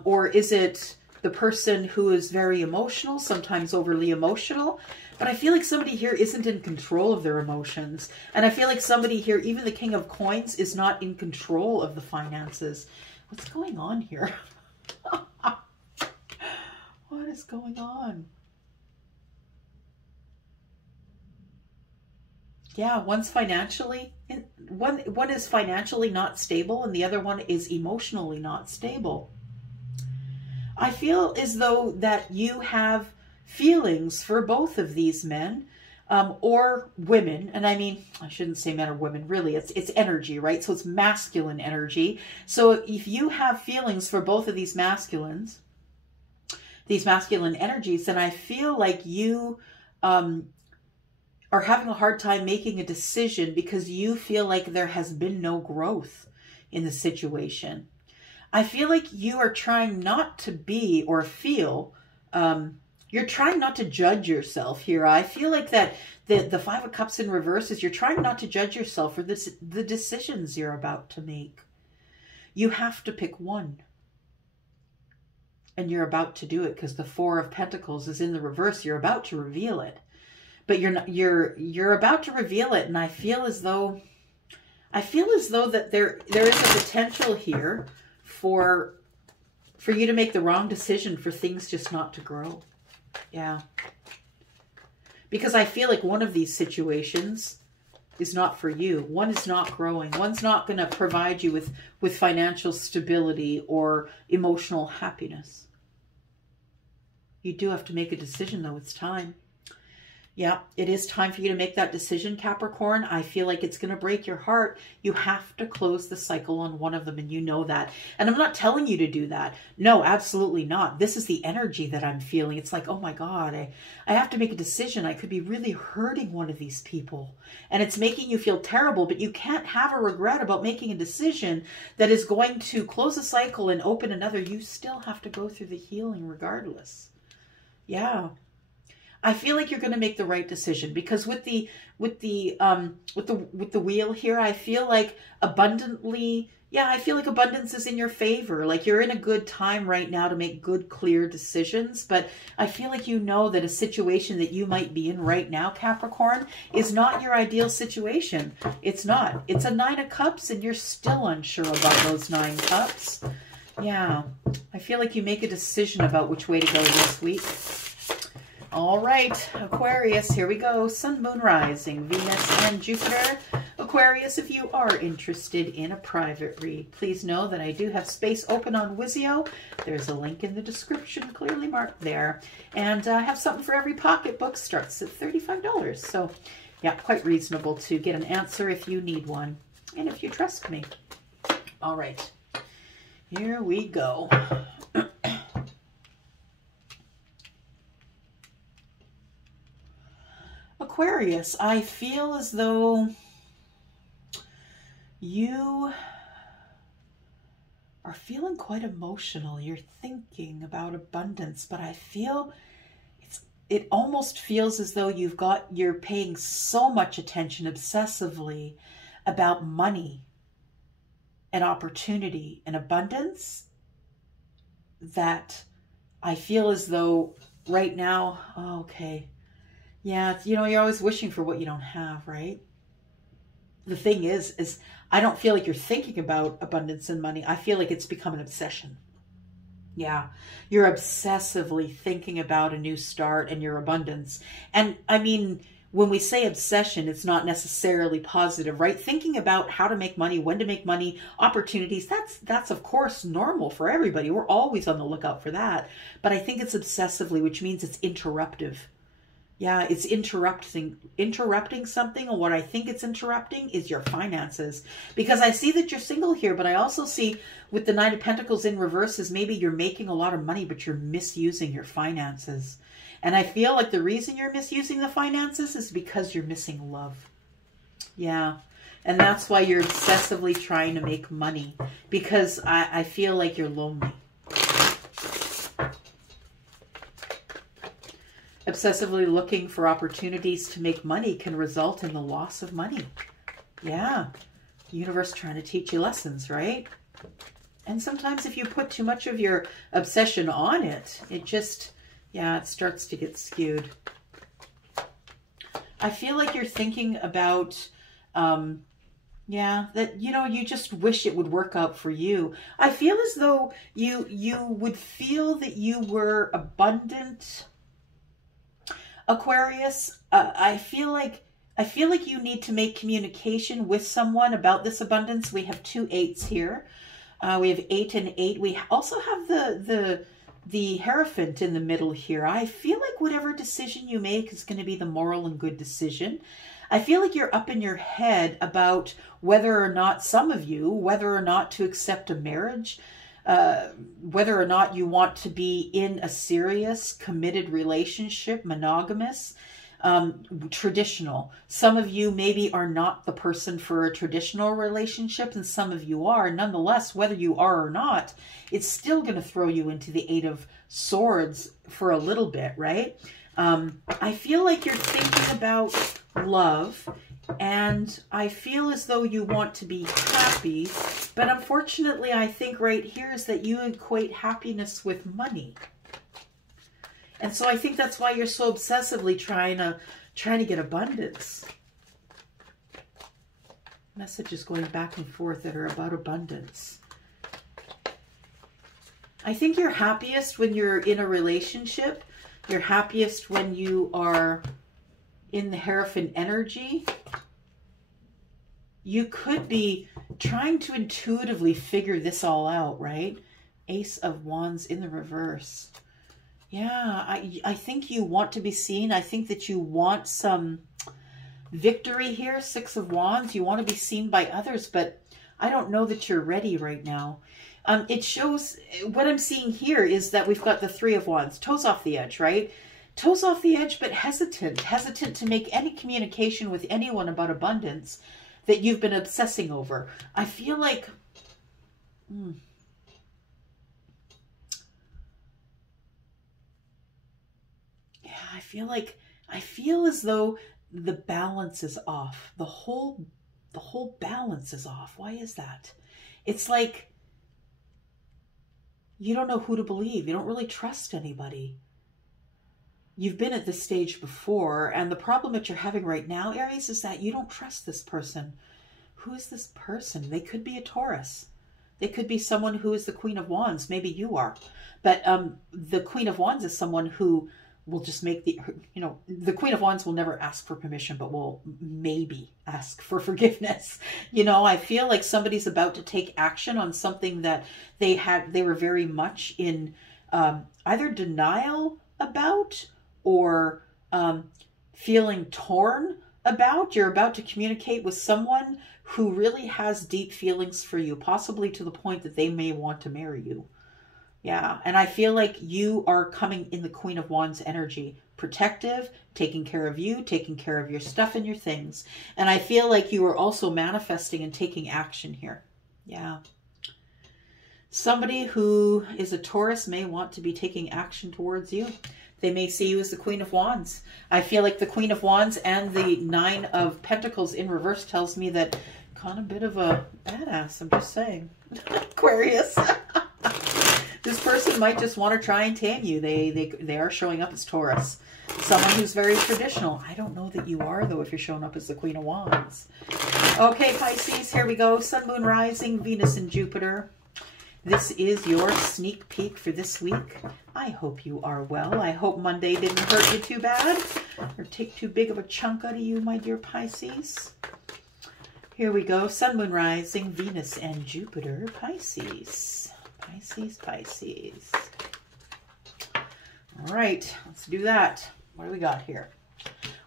or is it the person who is very emotional, sometimes overly emotional? But I feel like somebody here isn't in control of their emotions, and I feel like somebody here, even the King of Coins, is not in control of the finances. What's going on here? What is going on? Yeah, one is financially not stable, and the other one is emotionally not stable. I feel as though that you have feelings for both of these men or women, and I mean, I shouldn't say men or women, really, it's energy, right? So it's masculine energy. So if you have feelings for both of these masculine energies, then I feel like you are having a hard time making a decision because you feel like there has been no growth in the situation. I feel like you are trying not to be or feel, you're trying not to judge yourself here. I feel like that the Five of Cups in reverse is you're trying not to judge yourself for the decisions you're about to make. You have to pick one. And you're about to do it because the Four of Pentacles is in the reverse. You're about to reveal it. But you're about to reveal it, and I feel as though that there is a potential here for you to make the wrong decision, for things just not to grow. Yeah. Because I feel like one of these situations is not for you. One is not growing. One's not going to provide you with financial stability or emotional happiness. You do have to make a decision, though. It's time. Yeah, it is time for you to make that decision, Capricorn. I feel like it's going to break your heart. You have to close the cycle on one of them, and you know that. And I'm not telling you to do that. No, absolutely not. This is the energy that I'm feeling. It's like, oh my God, I have to make a decision. I could be really hurting one of these people. And it's making you feel terrible, but you can't have a regret about making a decision that is going to close a cycle and open another. You still have to go through the healing regardless. Yeah. I feel like you're going to make the right decision, because with the wheel here, I feel like I feel like abundance is in your favor. Like you're in a good time right now to make good, clear decisions. But I feel like you know that a situation that you might be in right now, Capricorn, is not your ideal situation. It's not. It's a 9 of Cups, and you're still unsure about those 9 cups. Yeah. I feel like you make a decision about which way to go this week. All right, Aquarius, here we go. Sun, Moon, Rising, Venus, and Jupiter. Aquarius, if you are interested in a private read, please know that I do have space open on Wizio. There's a link in the description, clearly marked there. And I have something for every pocketbook. Starts at $35. So, yeah, quite reasonable to get an answer if you need one and if you trust me. All right, here we go. Aquarius, I feel as though you are feeling quite emotional. You're thinking about abundance, but I feel it almost feels as though you're paying so much attention obsessively about money and opportunity and abundance that I feel as though right now, oh, okay. Yeah, you know, you're always wishing for what you don't have, right? The thing is I don't feel like you're thinking about abundance and money. I feel like it's become an obsession. Yeah, you're obsessively thinking about a new start and your abundance. And I mean, when we say obsession, it's not necessarily positive, right? Thinking about how to make money, when to make money, opportunities, that's of course normal for everybody. We're always on the lookout for that. But I think it's obsessively, which means it's interruptive. Yeah, it's interrupting something, and what I think it's interrupting is your finances. Because I see that you're single here, but I also see with the 9 of Pentacles in reverse is maybe you're making a lot of money, but you're misusing your finances. And I feel like the reason you're misusing the finances is because you're missing love. Yeah, and that's why you're obsessively trying to make money, because I feel like you're lonely. Obsessively looking for opportunities to make money can result in the loss of money. Yeah. The universe trying to teach you lessons, right? And sometimes if you put too much of your obsession on it, it just, yeah, it starts to get skewed. I feel like you're thinking about, yeah, that, you know, you just wish it would work out for you. I feel as though you would feel that you were abundant, Aquarius. I feel like you need to make communication with someone about this abundance. We have 2 8s here. We have 8 and 8. We also have the Hierophant in the middle here. I feel like whatever decision you make is going to be the moral and good decision. I feel like you're up in your head about whether or not, some of you, whether or not to accept a marriage, whether or not you want to be in a serious, committed relationship, monogamous, traditional. Some of you maybe are not the person for a traditional relationship, and some of you are. Nonetheless, whether you are or not, it's still going to throw you into the 8 of Swords for a little bit, right? I feel like you're thinking about love, and I feel as though you want to be happy, but unfortunately I think right here is that you equate happiness with money. And so I think that's why you're so obsessively trying to get abundance. Messages going back and forth that are about abundance. I think you're happiest when you're in a relationship. You're happiest when you are in the Hierophant energy. You could be trying to intuitively figure this all out, right? Ace of Wands in the reverse. Yeah, I think you want to be seen. I think that you want some victory here. Six of Wands. You want to be seen by others, but I don't know that you're ready right now. It shows, what I'm seeing here is that we've got the Three of Wands. Toes off the edge, right? Toes off the edge, but hesitant. Hesitant to make any communication with anyone about abundance that you've been obsessing over. I feel like... I feel as though the balance is off. The whole balance is off. Why is that? It's like you don't know who to believe. You don't really trust anybody. You've been at this stage before, and the problem that you're having right now, Aries, is that you don't trust this person. Who is this person? They could be a Taurus. They could be someone who is the Queen of Wands. Maybe you are. But the Queen of Wands is someone who will just make the Queen of Wands will never ask for permission, but will maybe ask for forgiveness. I feel like somebody's about to take action on something that they were very much in either denial about or feeling torn about. You're about to communicate with someone who really has deep feelings for you, possibly to the point that they may want to marry you. Yeah, and I feel like you are coming in the Queen of Wands energy, protective, taking care of you, taking care of your stuff and your things. And I feel like you are also manifesting and taking action here. Yeah. Somebody who is a Taurus may want to be taking action towards you. They may see you as the Queen of Wands. I feel like the Queen of Wands and the Nine of Pentacles in reverse tells me that kind of a bit of a badass, I'm just saying. Aquarius. This person might just want to try and tame you. They are showing up as Taurus. Someone who's very traditional. I don't know that you are, though, if you're showing up as the Queen of Wands. Okay, Pisces, here we go. Sun, Moon, Rising, Venus, and Jupiter. This is your sneak peek for this week. I hope you are well. I hope Monday didn't hurt you too bad or take too big of a chunk out of you, my dear Pisces. Here we go. Sun, Moon, Rising, Venus, and Jupiter, Pisces. Pisces, Pisces. All right, let's do that. What do we got here?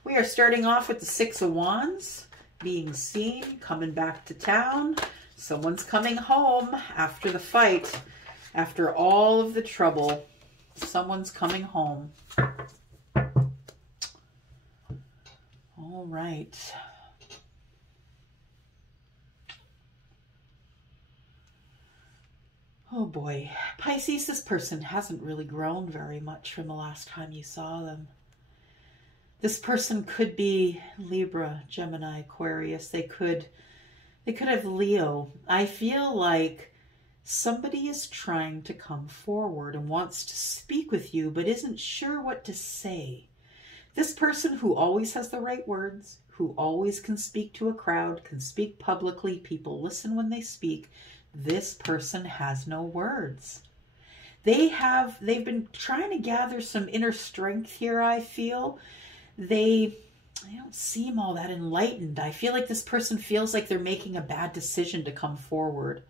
We are starting off with the Six of Wands, being seen, coming back to town. Someone's coming home after the fight, after all of the trouble. Someone's coming home. All right. Oh boy. Pisces, this person hasn't really grown very much from the last time you saw them. This person could be Libra, Gemini, Aquarius. They could have Leo. I feel like somebody is trying to come forward and wants to speak with you, but isn't sure what to say. This person who always has the right words, who always can speak to a crowd, can speak publicly, people listen when they speak. This person has no words. They've been trying to gather some inner strength here, I feel. They don't seem all that enlightened. I feel like this person feels like they're making a bad decision to come forward.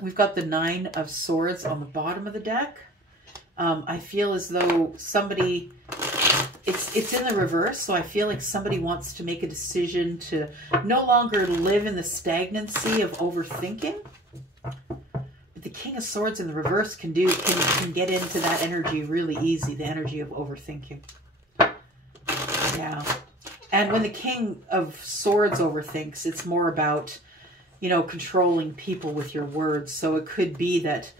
We've got the Nine of Swords on the bottom of the deck. I feel as though somebody... It's in the reverse, so I feel like somebody wants to make a decision to no longer live in the stagnancy of overthinking. But the King of Swords in the reverse can get into that energy really easy, the energy of overthinking. Yeah. And when the King of Swords overthinks, it's more about, controlling people with your words. So it could be that,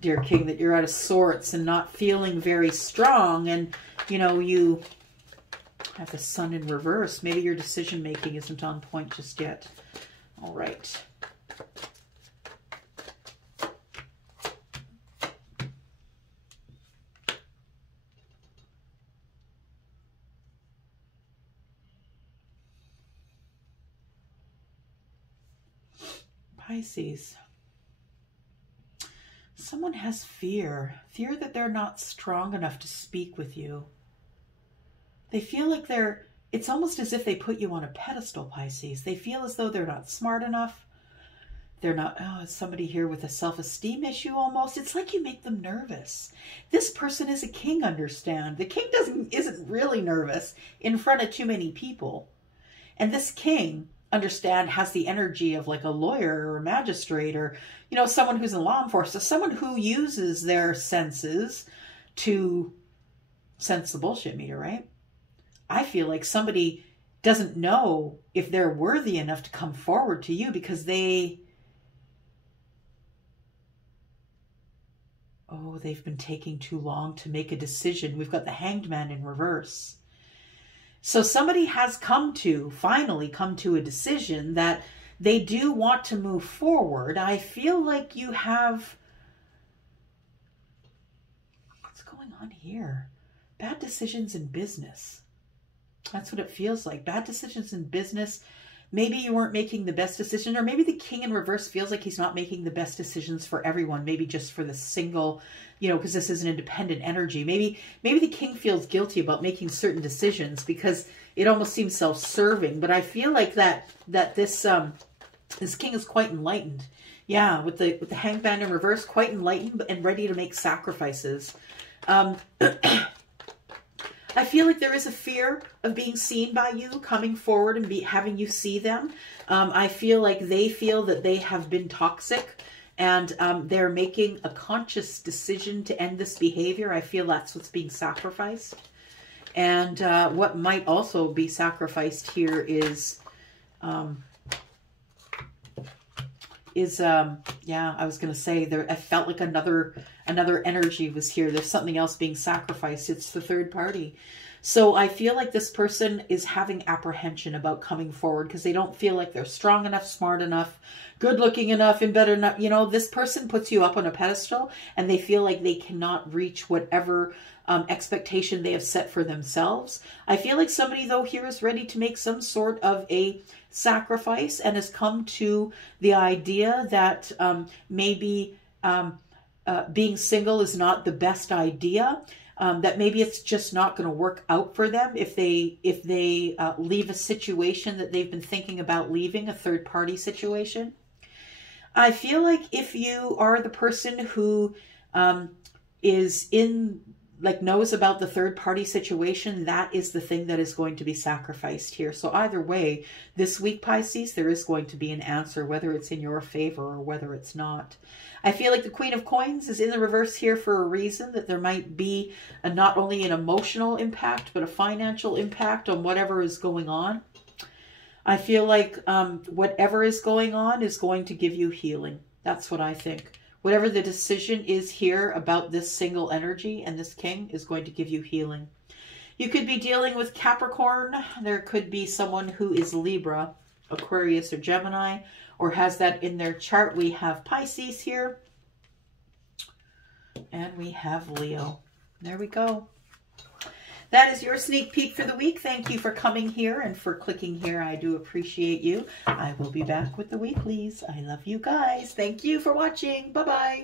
dear King, that you're out of sorts and not feeling very strong, and you have the Sun in reverse. Maybe your decision making isn't on point just yet. All right. Pisces. Someone has fear that they're not strong enough to speak with you. They feel like it's almost as if they put you on a pedestal, Pisces. They feel as though they're not smart enough. they're not, oh, it's somebody here with a self-esteem issue almost. It's like you make them nervous. This person is a king, understand. The king isn't really nervous in front of too many people. And this king, understand, has the energy of like a lawyer or a magistrate or, you know, someone who's in law enforcement, someone who uses their senses to sense the bullshit meter, right? I feel like somebody doesn't know if they're worthy enough to come forward to you because they've been taking too long to make a decision. We've got the Hanged Man in reverse. So somebody has finally come to a decision that they do want to move forward. I feel like you have, what's going on here? Bad decisions in business. That's what it feels like. Bad decisions in business. Maybe you weren't making the best decision, or maybe the king in reverse feels like he's not making the best decisions for everyone. Maybe just for the single, you know, because this is an independent energy. Maybe the king feels guilty about making certain decisions because it almost seems self-serving. But I feel like that this king is quite enlightened. Yeah, with the Hanged Man in reverse, quite enlightened and ready to make sacrifices. I feel like there is a fear of being seen by you, coming forward and having you see them. I feel like they feel that they have been toxic and they're making a conscious decision to end this behavior. I feel that's what's being sacrificed. And what might also be sacrificed here is yeah, I was going to say there, I felt like another energy was here. There's something else being sacrificed. It's the third party. So I feel like this person is having apprehension about coming forward because they don't feel like they're strong enough, smart enough, good looking enough, and better enough. You know, this person puts you up on a pedestal and they feel like they cannot reach whatever expectation they have set for themselves. I feel like somebody though here is ready to make some sort of a sacrifice and has come to the idea that maybe being single is not the best idea. That maybe it's just not going to work out for them if they leave a situation that they've been thinking about leaving, a third party situation. I feel like if you are the person who is in, like, knows about the third party situation, that is the thing that is going to be sacrificed here. So either way, this week, Pisces, there is going to be an answer, whether it's in your favor or whether it's not. I feel like the Queen of Coins is in the reverse here for a reason, that there might be not only an emotional impact, but a financial impact on whatever is going on. I feel like whatever is going on is going to give you healing. That's what I think. Whatever the decision is here about this single energy and this king is going to give you healing. You could be dealing with Capricorn. There could be someone who is Libra, Aquarius, or Gemini, or has that in their chart. We have Pisces here. And we have Leo. There we go. That is your sneak peek for the week. Thank you for coming here and for clicking here. I do appreciate you. I will be back with the weeklies. I love you guys. Thank you for watching. Bye-bye.